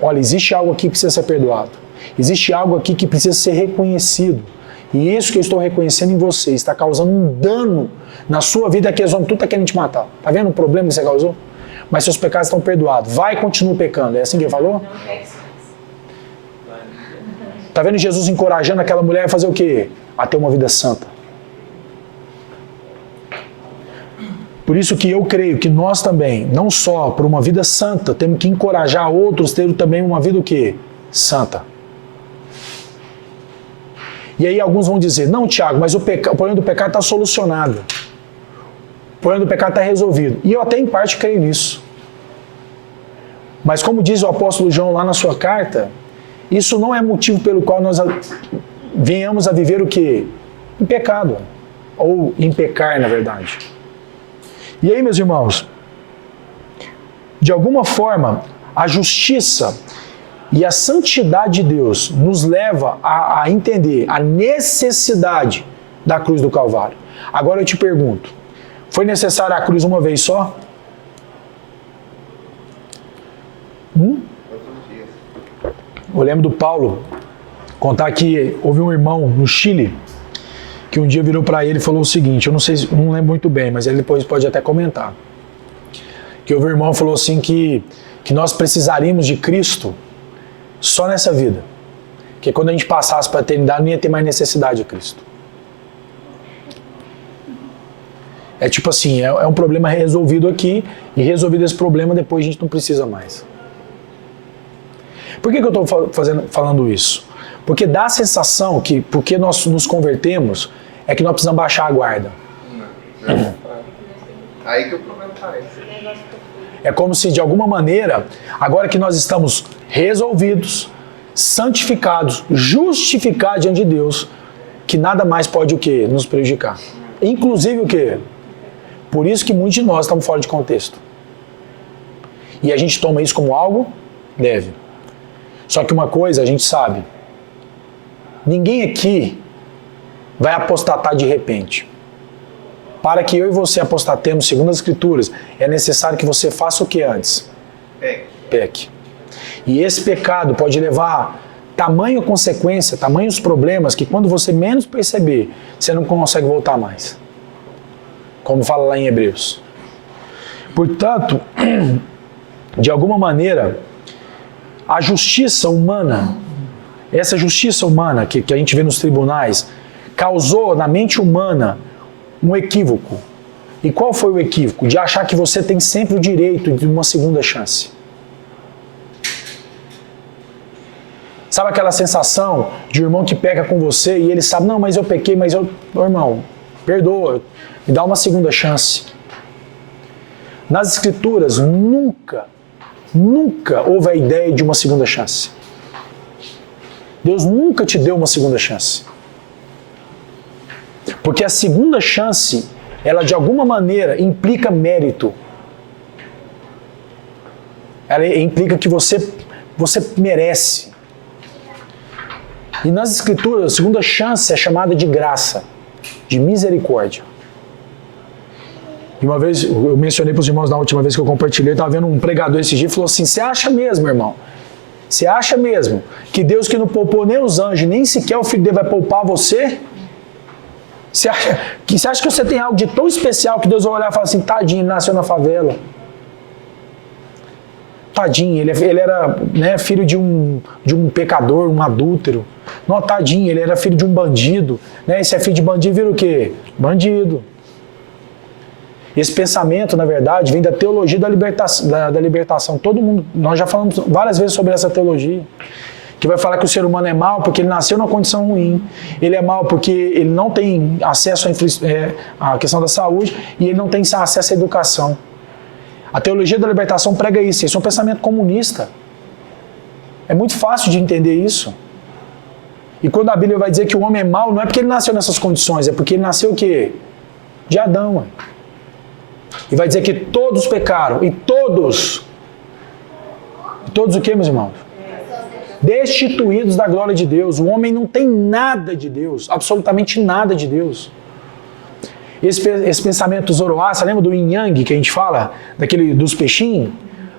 Olha, existe algo aqui que precisa ser perdoado. Existe algo aqui que precisa ser reconhecido. E isso que eu estou reconhecendo em você está causando um dano na sua vida, que eles vão tudo tá querendo te matar. Tá vendo o problema que você causou? Mas seus pecados estão perdoados. Vai e continua pecando. É assim que ele falou? Tá vendo Jesus encorajando aquela mulher a fazer o quê? A ter uma vida santa. Por isso que eu creio que nós também, não só por uma vida santa, temos que encorajar outros a ter também uma vida o quê? Santa. E aí alguns vão dizer, não, Tiago, mas o problema do pecado está solucionado. O problema do pecado está resolvido. E eu até em parte creio nisso. Mas como diz o apóstolo João lá na sua carta, isso não é motivo pelo qual nós venhamos a viver o quê? em pecado. Ou em pecar, na verdade. E aí, meus irmãos, de alguma forma, a justiça e a santidade de Deus nos leva a entender a necessidade da cruz do Calvário. Agora eu te pergunto, foi necessária a cruz uma vez só? Todos os dias. Eu lembro do Paulo contar que houve um irmão no Chile que um dia virou para ele e falou o seguinte, eu não sei, não lembro muito bem, mas ele depois pode até comentar. Que houve um irmão que falou assim que nós precisaríamos de Cristo só nessa vida. Que quando a gente passasse para a eternidade não ia ter mais necessidade de Cristo. É tipo assim, é um problema resolvido aqui e resolvido esse problema depois a gente não precisa mais. Por que eu estou falando isso? Porque dá a sensação que, porque nós nos convertemos, é que nós precisamos baixar a guarda. Não. Aí que o problema está. É como se, de alguma maneira, agora que nós estamos resolvidos, santificados, justificados diante de Deus, que nada mais pode o quê? Nos prejudicar. Inclusive o quê? Por isso que muitos de nós estamos fora de contexto. E a gente toma isso como algo leve. Só que uma coisa a gente sabe. Ninguém aqui vai apostatar de repente. Para que eu e você apostatemos, segundo as Escrituras, é necessário que você faça o que antes? Peque. E esse pecado pode levar tamanha consequência, tamanhos problemas, que quando você menos perceber, você não consegue voltar mais. Como fala lá em Hebreus. Portanto, de alguma maneira, a justiça humana, essa justiça humana que a gente vê nos tribunais, causou na mente humana um equívoco. E qual foi o equívoco? De achar que você tem sempre o direito de uma segunda chance. Sabe aquela sensação de um irmão que peca com você e ele sabe, não, mas eu pequei, mas eu... Irmão, perdoa, me dá uma segunda chance. Nas Escrituras, nunca houve a ideia de uma segunda chance. Deus nunca te deu uma segunda chance. Porque a segunda chance, ela de alguma maneira implica mérito. Ela implica que você merece. E nas Escrituras, a segunda chance é chamada de graça, de misericórdia. E uma vez, eu mencionei para os irmãos na última vez que eu compartilhei, eu estava vendo um pregador esse dia e falou assim, você acha mesmo, irmão? Você acha mesmo que Deus que não poupou nem os anjos, nem sequer o Filho dele vai poupar você? Você acha que você tem algo de tão especial que Deus vai olhar e falar assim, tadinho, ele nasceu na favela. Tadinho, ele era, né, filho de um pecador, um adúltero. Não, tadinho, ele era filho de um bandido. Né? Esse é filho de bandido, vira o quê? Bandido. Esse pensamento, na verdade, vem da teologia da libertação. Todo mundo, nós já falamos várias vezes sobre essa teologia. Que vai falar que o ser humano é mau porque ele nasceu numa condição ruim. Ele é mau porque ele não tem acesso à questão da saúde e ele não tem acesso à educação. A teologia da libertação prega isso. Isso é um pensamento comunista. É muito fácil de entender isso. E quando a Bíblia vai dizer que o homem é mau, não é porque ele nasceu nessas condições, é porque ele nasceu o quê? De Adão. E vai dizer que todos pecaram. E todos o quê, meus irmãos? Destituídos da glória de Deus. O homem não tem nada de Deus, absolutamente nada de Deus. Esse pensamento zoroasta, lembra do yin yang que a gente fala, dos peixinhos?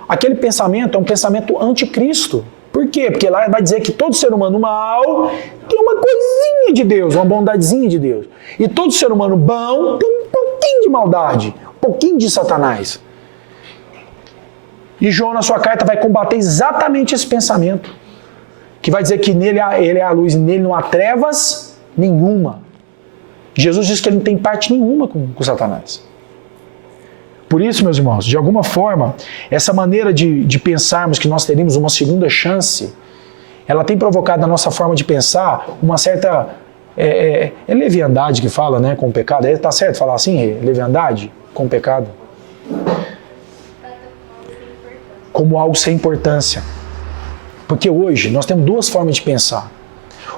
Aquele pensamento é um pensamento anticristo. Por quê? Porque lá vai dizer que todo ser humano mau tem uma coisinha de Deus, uma bondadezinha de Deus. E todo ser humano bom tem um pouquinho de maldade, um pouquinho de Satanás. E João, na sua carta, vai combater exatamente esse pensamento. Que vai dizer que nele ele é a luz e nele não há trevas nenhuma. Jesus diz que ele não tem parte nenhuma com Satanás. Por isso, meus irmãos, de alguma forma, essa maneira de pensarmos que nós teríamos uma segunda chance, ela tem provocado na nossa forma de pensar uma certa... É leviandade que fala, né, com o pecado. Está certo falar assim, leviandade com o pecado? Como algo sem importância. Porque hoje nós temos duas formas de pensar.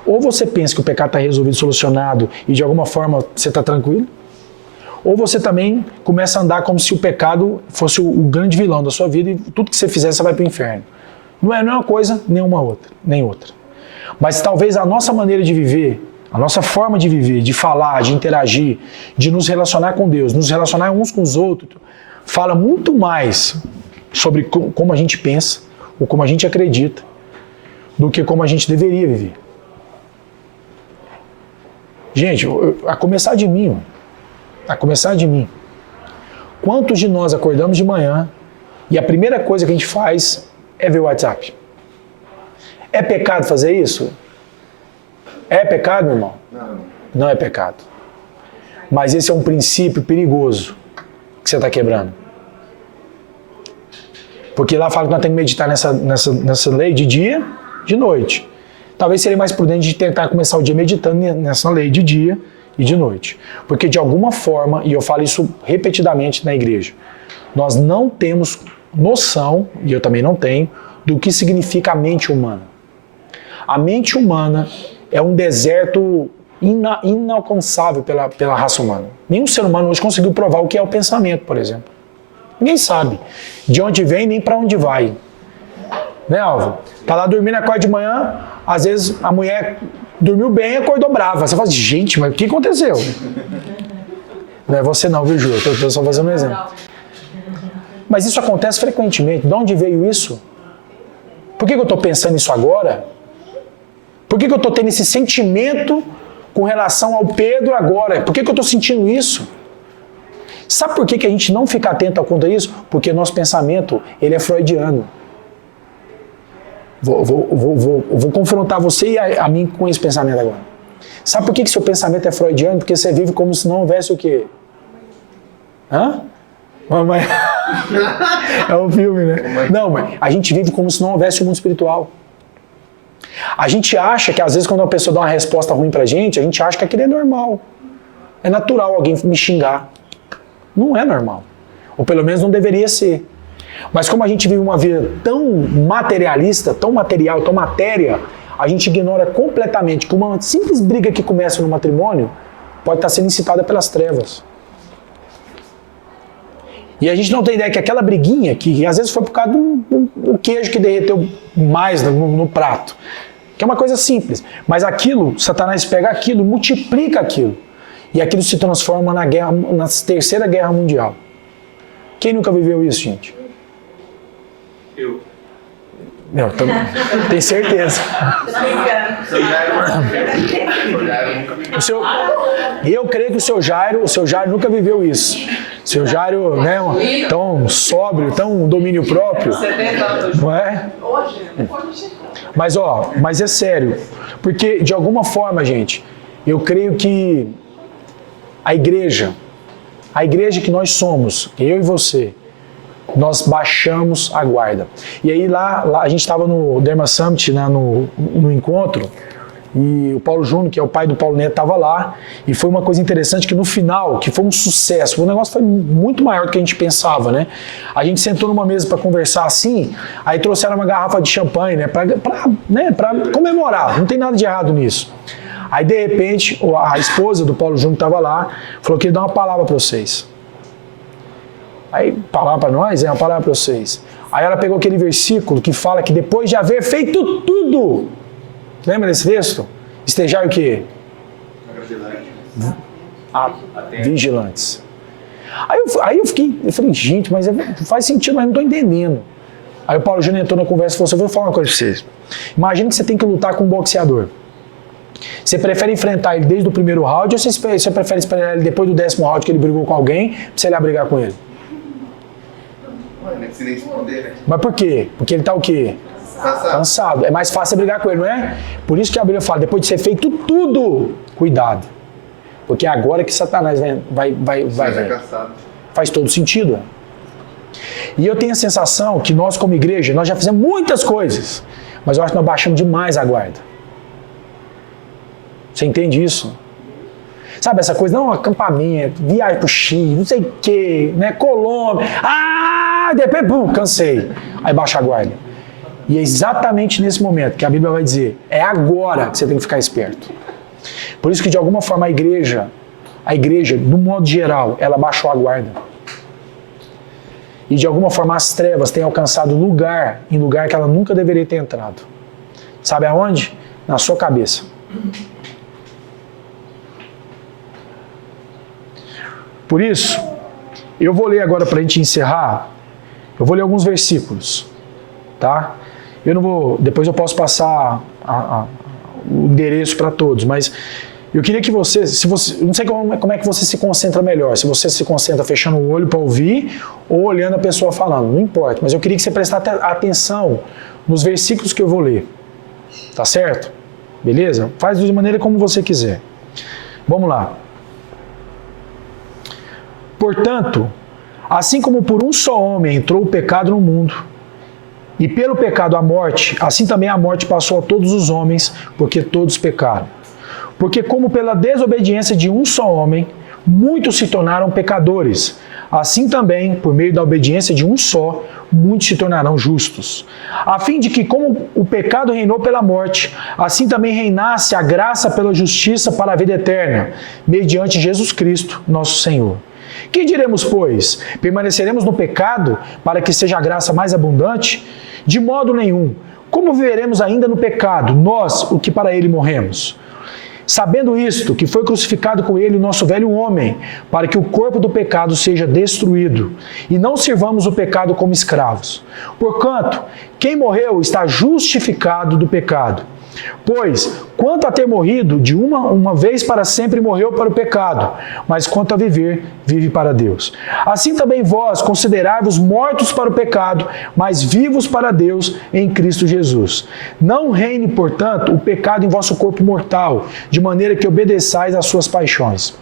Ou você pensa que o pecado está resolvido, solucionado e de alguma forma você está tranquilo, ou você também começa a andar como se o pecado fosse o grande vilão da sua vida e tudo que você fizer você vai para o inferno. Não é uma coisa, nem outra. Mas talvez a nossa maneira de viver, a nossa forma de viver, de falar, de interagir, de nos relacionar com Deus, nos relacionar uns com os outros, fala muito mais sobre como a gente pensa ou como a gente acredita do que como a gente deveria viver. Gente, a começar de mim, quantos de nós acordamos de manhã e a primeira coisa que a gente faz é ver o WhatsApp? É pecado fazer isso? É pecado, meu irmão? Não é pecado. Mas esse é um princípio perigoso que você está quebrando. Porque lá fala que nós temos que meditar nessa lei de dia, de noite. Talvez seria mais prudente de tentar começar o dia meditando nessa lei de dia e de noite. Porque de alguma forma, e eu falo isso repetidamente na igreja, nós não temos noção, e eu também não tenho, do que significa a mente humana. A mente humana é um deserto inalcançável pela raça humana. Nenhum ser humano hoje conseguiu provar o que é o pensamento, por exemplo. Ninguém sabe de onde vem nem para onde vai. Né, Alvo? Tá lá dormindo, acorda de manhã, às vezes a mulher dormiu bem e acordou brava. Você fala assim, gente, mas o que aconteceu? Não é você não, viu, Ju? Eu tô só fazendo um exemplo. Mas isso acontece frequentemente. De onde veio isso? Por que eu estou pensando nisso agora? Por que eu estou tendo esse sentimento com relação ao Pedro agora? Por que eu estou sentindo isso? Sabe por que a gente não fica atento quanto a isso? Porque nosso pensamento, ele é freudiano. Vou confrontar você e a mim com esse pensamento agora. Sabe por que seu pensamento é freudiano? Porque você vive como se não houvesse o quê? Hã? Mamãe. É um filme, né? Não, mas a gente vive como se não houvesse o mundo espiritual. A gente acha que às vezes quando uma pessoa dá uma resposta ruim pra gente, a gente acha que aquilo é normal. É natural alguém me xingar. Não é normal. Ou pelo menos não deveria ser. Mas como a gente vive uma vida tão materialista, tão material, tão matéria, a gente ignora completamente que uma simples briga que começa no matrimônio pode estar sendo incitada pelas trevas. E a gente não tem ideia que aquela briguinha, que às vezes foi por causa do queijo que derreteu mais no prato, que é uma coisa simples, mas aquilo, Satanás pega aquilo, multiplica aquilo, e aquilo se transforma na Terceira Guerra Mundial. Quem nunca viveu isso, gente? Eu. Não, tenho certeza. Eu creio que o seu Jairo nunca viveu isso. O seu Jairo, né, tão sóbrio, tão domínio próprio, não é? Mas é sério, porque de alguma forma, gente, eu creio que a igreja que nós somos, eu e você, nós baixamos a guarda. E aí lá a gente estava no Derma Summit, né, no encontro, e o Paulo Júnior, que é o pai do Paulo Neto, estava lá, e foi uma coisa interessante que no final, que foi um sucesso, o negócio foi muito maior do que a gente pensava, né? A gente sentou numa mesa para conversar assim, aí trouxeram uma garrafa de champanhe, né, para comemorar, não tem nada de errado nisso. Aí de repente, a esposa do Paulo Júnior estava lá, falou que ele dá uma palavra para vocês. Aí, palavra para nós? É uma palavra para vocês. Aí ela pegou aquele versículo que fala que depois de haver feito tudo, lembra desse texto? Estejai o quê? Vigilantes. Aí eu falei, gente, mas faz sentido, mas não estou entendendo. Aí o Paulo Júnior entrou na conversa e falou assim, eu vou falar uma coisa para vocês. Imagina que você tem que lutar com um boxeador. Você prefere enfrentar ele desde o primeiro round ou você prefere esperar ele depois do 10º round que ele brigou com alguém pra você ir lá brigar com ele? Não precisa nem responder, né? Mas por quê? Porque ele tá o quê? Cansado. É mais fácil brigar com ele, não é? Por isso que a Bíblia fala, depois de ser feito tudo, cuidado. Porque é agora que Satanás vai cansado. Faz todo sentido. E eu tenho a sensação que nós como igreja, nós já fizemos muitas coisas, mas eu acho que nós baixamos demais a guarda. Você entende isso? Sabe essa coisa? Não, acampamento, viagem pro Chile, não sei o quê, né? Colômbia. Depois, cansei. Aí baixa a guarda. E é exatamente nesse momento que a Bíblia vai dizer, é agora que você tem que ficar esperto. Por isso que de alguma forma a igreja, no modo geral, ela baixou a guarda. E de alguma forma as trevas têm alcançado lugar que ela nunca deveria ter entrado. Sabe aonde? Na sua cabeça. Por isso, eu vou ler agora para a gente encerrar, eu vou ler alguns versículos, tá? Eu não vou, depois eu posso passar o endereço para todos, mas eu queria que você, não sei como é que você se concentra melhor, se você se concentra fechando o olho para ouvir ou olhando a pessoa falando, não importa, mas eu queria que você prestasse atenção nos versículos que eu vou ler, tá certo? Beleza? Faz de maneira como você quiser. Vamos lá. Portanto, assim como por um só homem entrou o pecado no mundo, e pelo pecado a morte, assim também a morte passou a todos os homens, porque todos pecaram. Porque como pela desobediência de um só homem, muitos se tornaram pecadores, assim também, por meio da obediência de um só, muitos se tornarão justos. A fim de que, como o pecado reinou pela morte, assim também reinasse a graça pela justiça para a vida eterna, mediante Jesus Cristo, nosso Senhor. Que diremos, pois? Permaneceremos no pecado para que seja a graça mais abundante? De modo nenhum. Como viveremos ainda no pecado, nós, o que para ele morremos? Sabendo isto, que foi crucificado com ele o nosso velho homem, para que o corpo do pecado seja destruído, e não sirvamos o pecado como escravos. Porquanto, quem morreu está justificado do pecado. Pois, quanto a ter morrido, de uma vez para sempre morreu para o pecado, mas quanto a viver, vive para Deus. Assim também vós considerai-vos mortos para o pecado, mas vivos para Deus em Cristo Jesus. Não reine, portanto, o pecado em vosso corpo mortal, de maneira que obedeçais às suas paixões.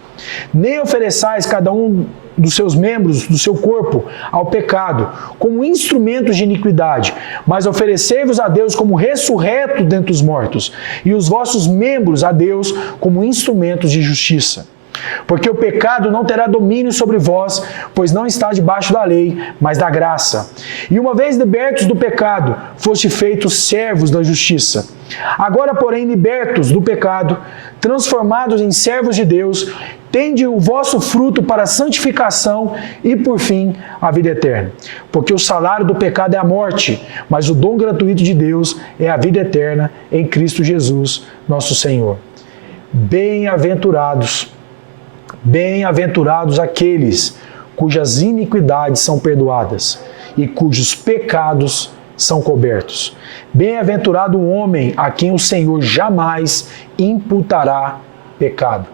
Nem ofereçais cada um dos seus membros do seu corpo ao pecado, como instrumentos de iniquidade, mas oferecei-vos a Deus como ressurreto dentre os mortos, e os vossos membros a Deus como instrumentos de justiça. Porque o pecado não terá domínio sobre vós, pois não está debaixo da lei, mas da graça. E uma vez libertos do pecado, foste feitos servos da justiça. Agora, porém, libertos do pecado, transformados em servos de Deus, tende o vosso fruto para a santificação e, por fim, a vida eterna. Porque o salário do pecado é a morte, mas o dom gratuito de Deus é a vida eterna em Cristo Jesus, nosso Senhor. Bem-aventurados aqueles cujas iniquidades são perdoadas e cujos pecados são cobertos. Bem-aventurado o homem a quem o Senhor jamais imputará pecado.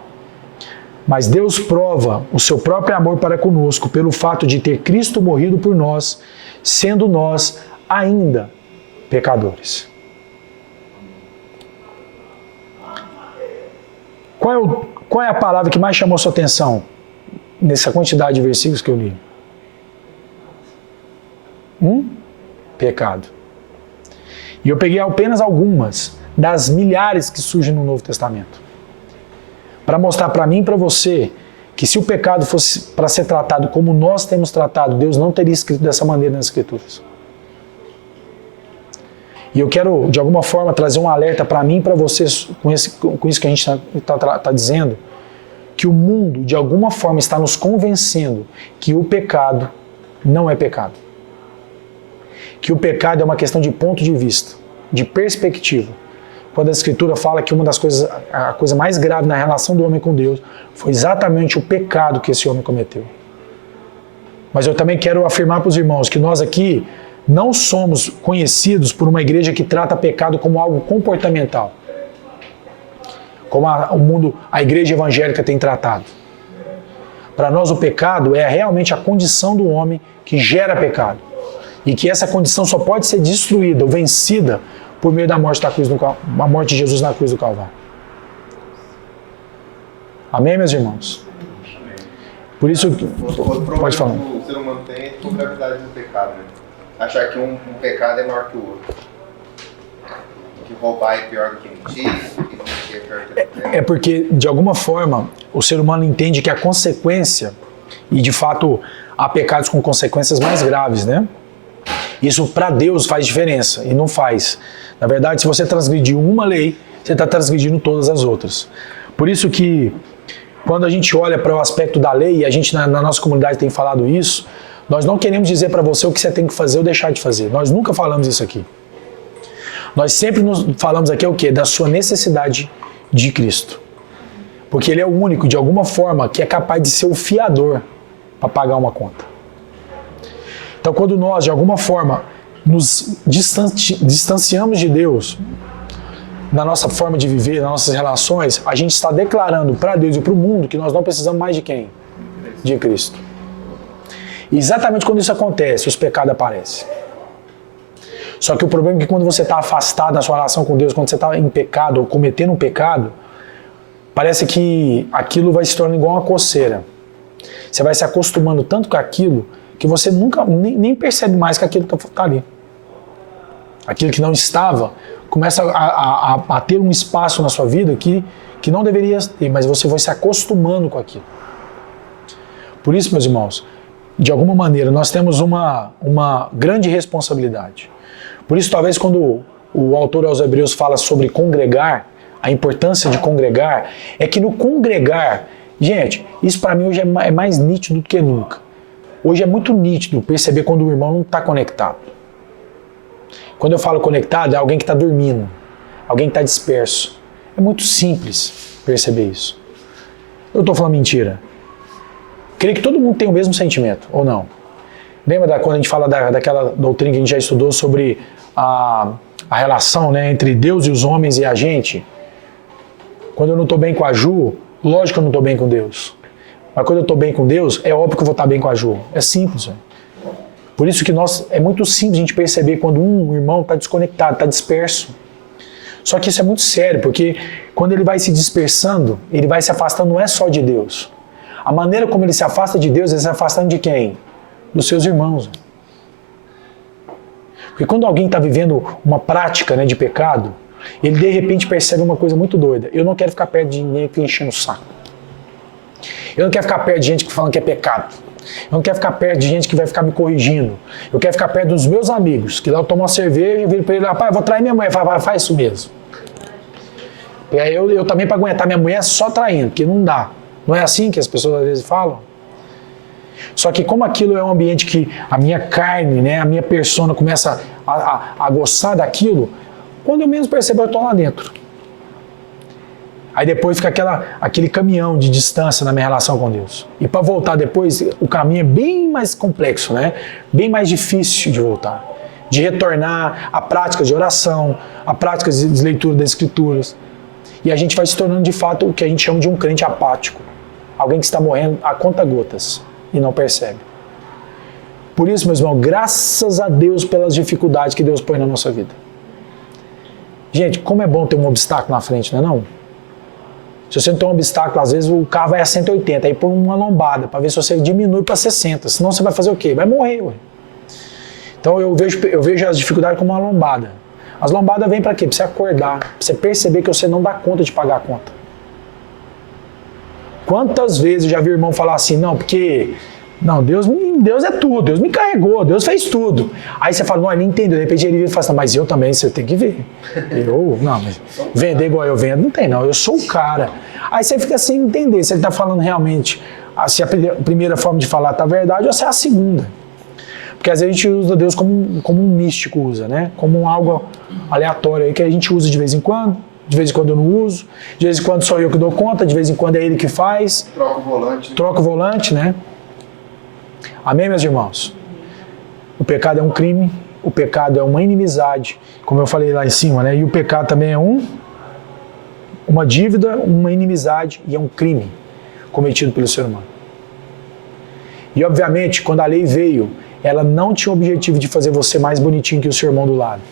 Mas Deus prova o seu próprio amor para conosco pelo fato de ter Cristo morrido por nós, sendo nós ainda pecadores. Qual é a palavra que mais chamou sua atenção nessa quantidade de versículos que eu li? Pecado. E eu peguei apenas algumas das milhares que surgem no Novo Testamento, para mostrar para mim e para você que se o pecado fosse para ser tratado como nós temos tratado, Deus não teria escrito dessa maneira nas Escrituras. E eu quero, de alguma forma, trazer um alerta para mim e para vocês, com isso que a gente está dizendo, que o mundo, de alguma forma, está nos convencendo que o pecado não é pecado. Que o pecado é uma questão de ponto de vista, de perspectiva. Quando a Escritura fala que a coisa mais grave na relação do homem com Deus foi exatamente o pecado que esse homem cometeu. Mas eu também quero afirmar para os irmãos que nós aqui não somos conhecidos por uma igreja que trata pecado como algo comportamental, como a igreja evangélica tem tratado. Para nós o pecado é realmente a condição do homem que gera pecado. E que essa condição só pode ser destruída ou vencida por meio da morte a morte de Jesus na cruz do Calvário. Amém, meus irmãos? Por isso, pode falar. O ser humano tem a gravidade do pecado, né? Achar que um pecado é maior que o outro. Que roubar é pior do que mentir, que mentir é pior que adultério. É porque, de alguma forma, o ser humano entende que a consequência, e de fato há pecados com consequências mais graves, né? Isso para Deus faz diferença, e não faz. Na verdade, se você transgredir uma lei, você está transgredindo todas as outras. Por isso que, quando a gente olha para o aspecto da lei, e a gente na nossa comunidade tem falado isso, nós não queremos dizer para você o que você tem que fazer ou deixar de fazer. Nós nunca falamos isso aqui. Nós sempre falamos aqui o quê? Da sua necessidade de Cristo. Porque Ele é o único, de alguma forma, que é capaz de ser o fiador para pagar uma conta. Então, quando nós, de alguma forma, nos distanciamos de Deus, na nossa forma de viver, nas nossas relações, a gente está declarando para Deus e para o mundo que nós não precisamos mais de quem? De Cristo. E exatamente quando isso acontece, os pecados aparecem. Só que o problema é que quando você está afastado na sua relação com Deus, quando você está em pecado ou cometendo um pecado, parece que aquilo vai se tornando igual uma coceira. Você vai se acostumando tanto com aquilo que você nunca nem percebe mais que aquilo está ali. Aquilo que não estava começa a ter um espaço na sua vida que não deveria ter, mas você vai se acostumando com aquilo. Por isso, meus irmãos, de alguma maneira nós temos uma grande responsabilidade. Por isso, talvez quando o autor aos Hebreus fala sobre congregar, a importância de congregar, é que no congregar, gente, isso para mim hoje é mais nítido do que nunca. Hoje é muito nítido perceber quando o irmão não está conectado. Quando eu falo conectado, é alguém que está dormindo, alguém que está disperso. É muito simples perceber isso. Eu estou falando mentira. Creio que todo mundo tem o mesmo sentimento, ou não? Lembra quando a gente fala daquela doutrina que a gente já estudou sobre a relação, né, entre Deus e os homens e a gente? Quando eu não estou bem com a Ju, lógico que eu não estou bem com Deus. Mas quando eu estou bem com Deus, é óbvio que eu vou estar bem com a Ju. É simples, velho. Por isso que é muito simples a gente perceber quando um irmão está desconectado, está disperso. Só que isso é muito sério, porque quando ele vai se dispersando, ele vai se afastando não é só de Deus. A maneira como ele se afasta de Deus, ele se afastando de quem? Dos seus irmãos. Porque quando alguém está vivendo uma prática, né, de pecado, ele de repente percebe uma coisa muito doida. Eu não quero ficar perto de ninguém que enchendo o saco. Eu não quero ficar perto de gente que falando que é pecado. Eu não quero ficar perto de gente que vai ficar me corrigindo. Eu quero ficar perto dos meus amigos, que lá eu tomo uma cerveja e viro para ele, rapaz, eu vou trair minha mulher. Faz isso mesmo. E aí eu também, para aguentar minha mulher, só traindo, porque não dá. Não é assim que as pessoas às vezes falam? Só que como aquilo é um ambiente que a minha carne, né, a minha persona começa a gostar daquilo, quando eu menos percebo, eu estou lá dentro. Aí depois fica aquele caminhão de distância na minha relação com Deus. E para voltar depois, o caminho é bem mais complexo, né? Bem mais difícil de voltar. De retornar à prática de oração, à prática de leitura das Escrituras. E a gente vai se tornando de fato o que a gente chama de um crente apático. Alguém que está morrendo a conta-gotas e não percebe. Por isso, meus irmãos, graças a Deus pelas dificuldades que Deus põe na nossa vida. Gente, como é bom ter um obstáculo na frente, não é não? Se você não tem um obstáculo, às vezes o carro vai a 180, aí põe uma lombada para ver se você diminui para 60, senão você vai fazer o quê? Vai morrer, ué. Então eu vejo as dificuldades como uma lombada. As lombadas vêm para quê? Para você acordar, para você perceber que você não dá conta de pagar a conta. Quantas vezes eu já vi o irmão falar assim, não, porque... Não, Deus é tudo, Deus me carregou, Deus fez tudo. Aí você fala, não, ele entendeu, de repente ele vira e fala assim, mas eu também, você tem que ver. Mas vender igual eu vendo, não tem não, eu sou o cara. Aí você fica sem entender se ele está falando realmente, se a primeira forma de falar está verdade ou se é a segunda. Porque às vezes a gente usa Deus como um místico usa, né? Como algo aleatório aí que a gente usa de vez em quando eu não uso, de vez em quando sou eu que dou conta, de vez em quando é ele que faz. Troca o volante, né? Amém, meus irmãos? O pecado é um crime, o pecado é uma inimizade, como eu falei lá em cima, né? E o pecado também é uma dívida, uma inimizade e é um crime cometido pelo ser humano. E obviamente, quando a lei veio, ela não tinha o objetivo de fazer você mais bonitinho que o seu irmão do lado.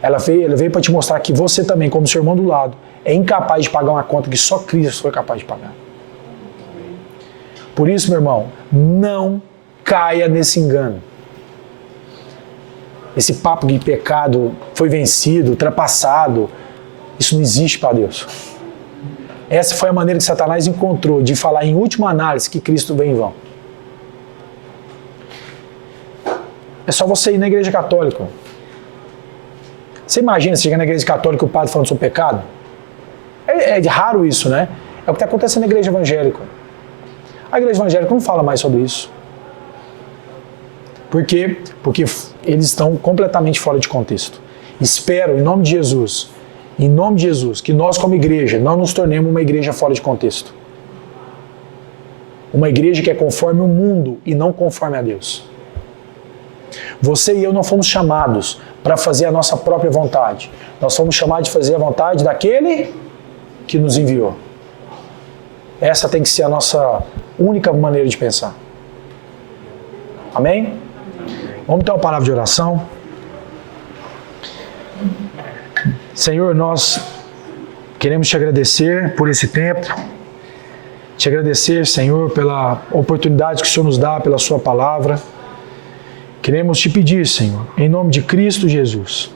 Ela veio para te mostrar que você também, como seu irmão do lado, é incapaz de pagar uma conta que só Cristo foi capaz de pagar. Por isso, meu irmão, não caia nesse engano. Esse papo de pecado foi vencido, ultrapassado, isso não existe para Deus. Essa foi a maneira que Satanás encontrou de falar em última análise que Cristo veio em vão. É só você ir na igreja católica. Você imagina você chegar na igreja católica e o padre falando sobre pecado? É raro isso, né? É o que está acontecendo na igreja evangélica. A igreja evangélica não fala mais sobre isso. Por quê? Porque eles estão completamente fora de contexto. Espero, em nome de Jesus, que nós como igreja não nos tornemos uma igreja fora de contexto. Uma igreja que é conforme o mundo e não conforme a Deus. Você e eu não fomos chamados para fazer a nossa própria vontade. Nós fomos chamados de fazer a vontade daquele que nos enviou. Essa tem que ser a nossa única maneira de pensar. Amém? Vamos ter uma palavra de oração. Senhor, nós queremos te agradecer por esse tempo. Te agradecer, Senhor, pela oportunidade que o Senhor nos dá, pela sua palavra. Queremos te pedir, Senhor, em nome de Cristo Jesus,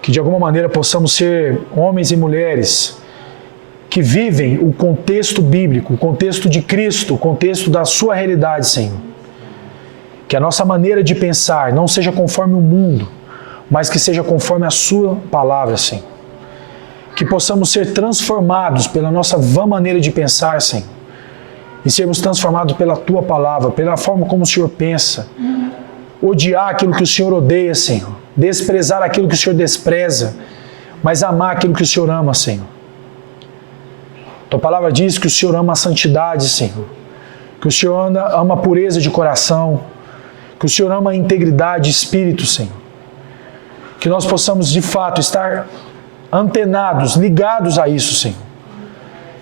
que de alguma maneira possamos ser homens e mulheres que vivem o contexto bíblico, o contexto de Cristo, o contexto da sua realidade, Senhor. Que a nossa maneira de pensar não seja conforme o mundo, mas que seja conforme a sua palavra, Senhor. Que possamos ser transformados pela nossa vã maneira de pensar, Senhor. E sermos transformados pela tua palavra, pela forma como o Senhor pensa. Odiar aquilo que o Senhor odeia, Senhor. Desprezar aquilo que o Senhor despreza, mas amar aquilo que o Senhor ama, Senhor. Tua palavra diz que o Senhor ama a santidade, Senhor. Que o Senhor ama a pureza de coração. Que o Senhor ama a integridade de espírito, Senhor. Que nós possamos, de fato, estar antenados, ligados a isso, Senhor.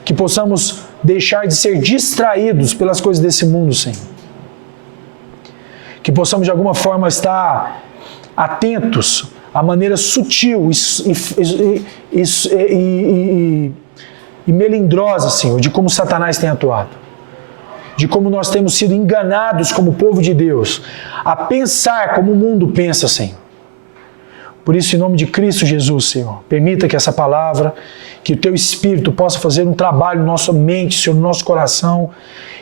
Que possamos deixar de ser distraídos pelas coisas desse mundo, Senhor. Que possamos, de alguma forma, estar atentos à maneira sutil e melindrosa, Senhor, de como Satanás tem atuado. De como nós temos sido enganados como povo de Deus a pensar como o mundo pensa, Senhor. Por isso, em nome de Cristo Jesus, Senhor, permita que essa palavra, que o Teu Espírito possa fazer um trabalho na nossa mente, Senhor, no nosso coração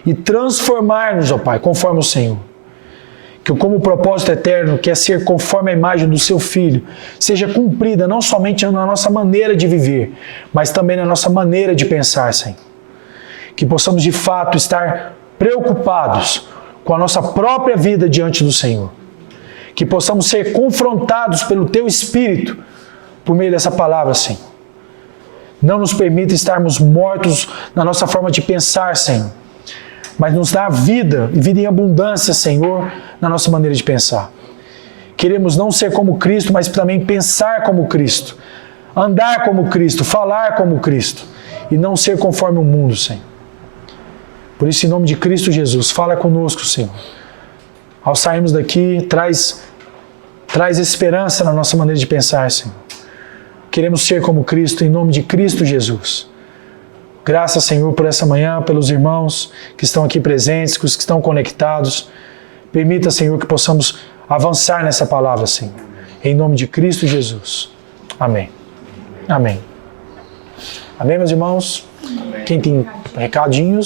e transformar-nos, ó Pai, conforme o Senhor. Que como o propósito eterno, que é ser conforme a imagem do Seu Filho, seja cumprida não somente na nossa maneira de viver, mas também na nossa maneira de pensar, Senhor. Que possamos de fato estar preocupados com a nossa própria vida diante do Senhor. Que possamos ser confrontados pelo Teu Espírito por meio dessa palavra, Senhor. Não nos permita estarmos mortos na nossa forma de pensar, Senhor. Mas nos dá vida e vida em abundância, Senhor, na nossa maneira de pensar. Queremos não ser como Cristo, mas também pensar como Cristo. Andar como Cristo, falar como Cristo. E não ser conforme o mundo, Senhor. Por isso, em nome de Cristo Jesus, fala conosco, Senhor. Ao sairmos daqui, traz esperança na nossa maneira de pensar, Senhor. Queremos ser como Cristo, em nome de Cristo Jesus. Graças, Senhor, por essa manhã, pelos irmãos que estão aqui presentes, os que estão conectados. Permita, Senhor, que possamos avançar nessa palavra, Senhor. Em nome de Cristo Jesus. Amém. Amém. Amém, meus irmãos? Amém. Quem tem recadinhos?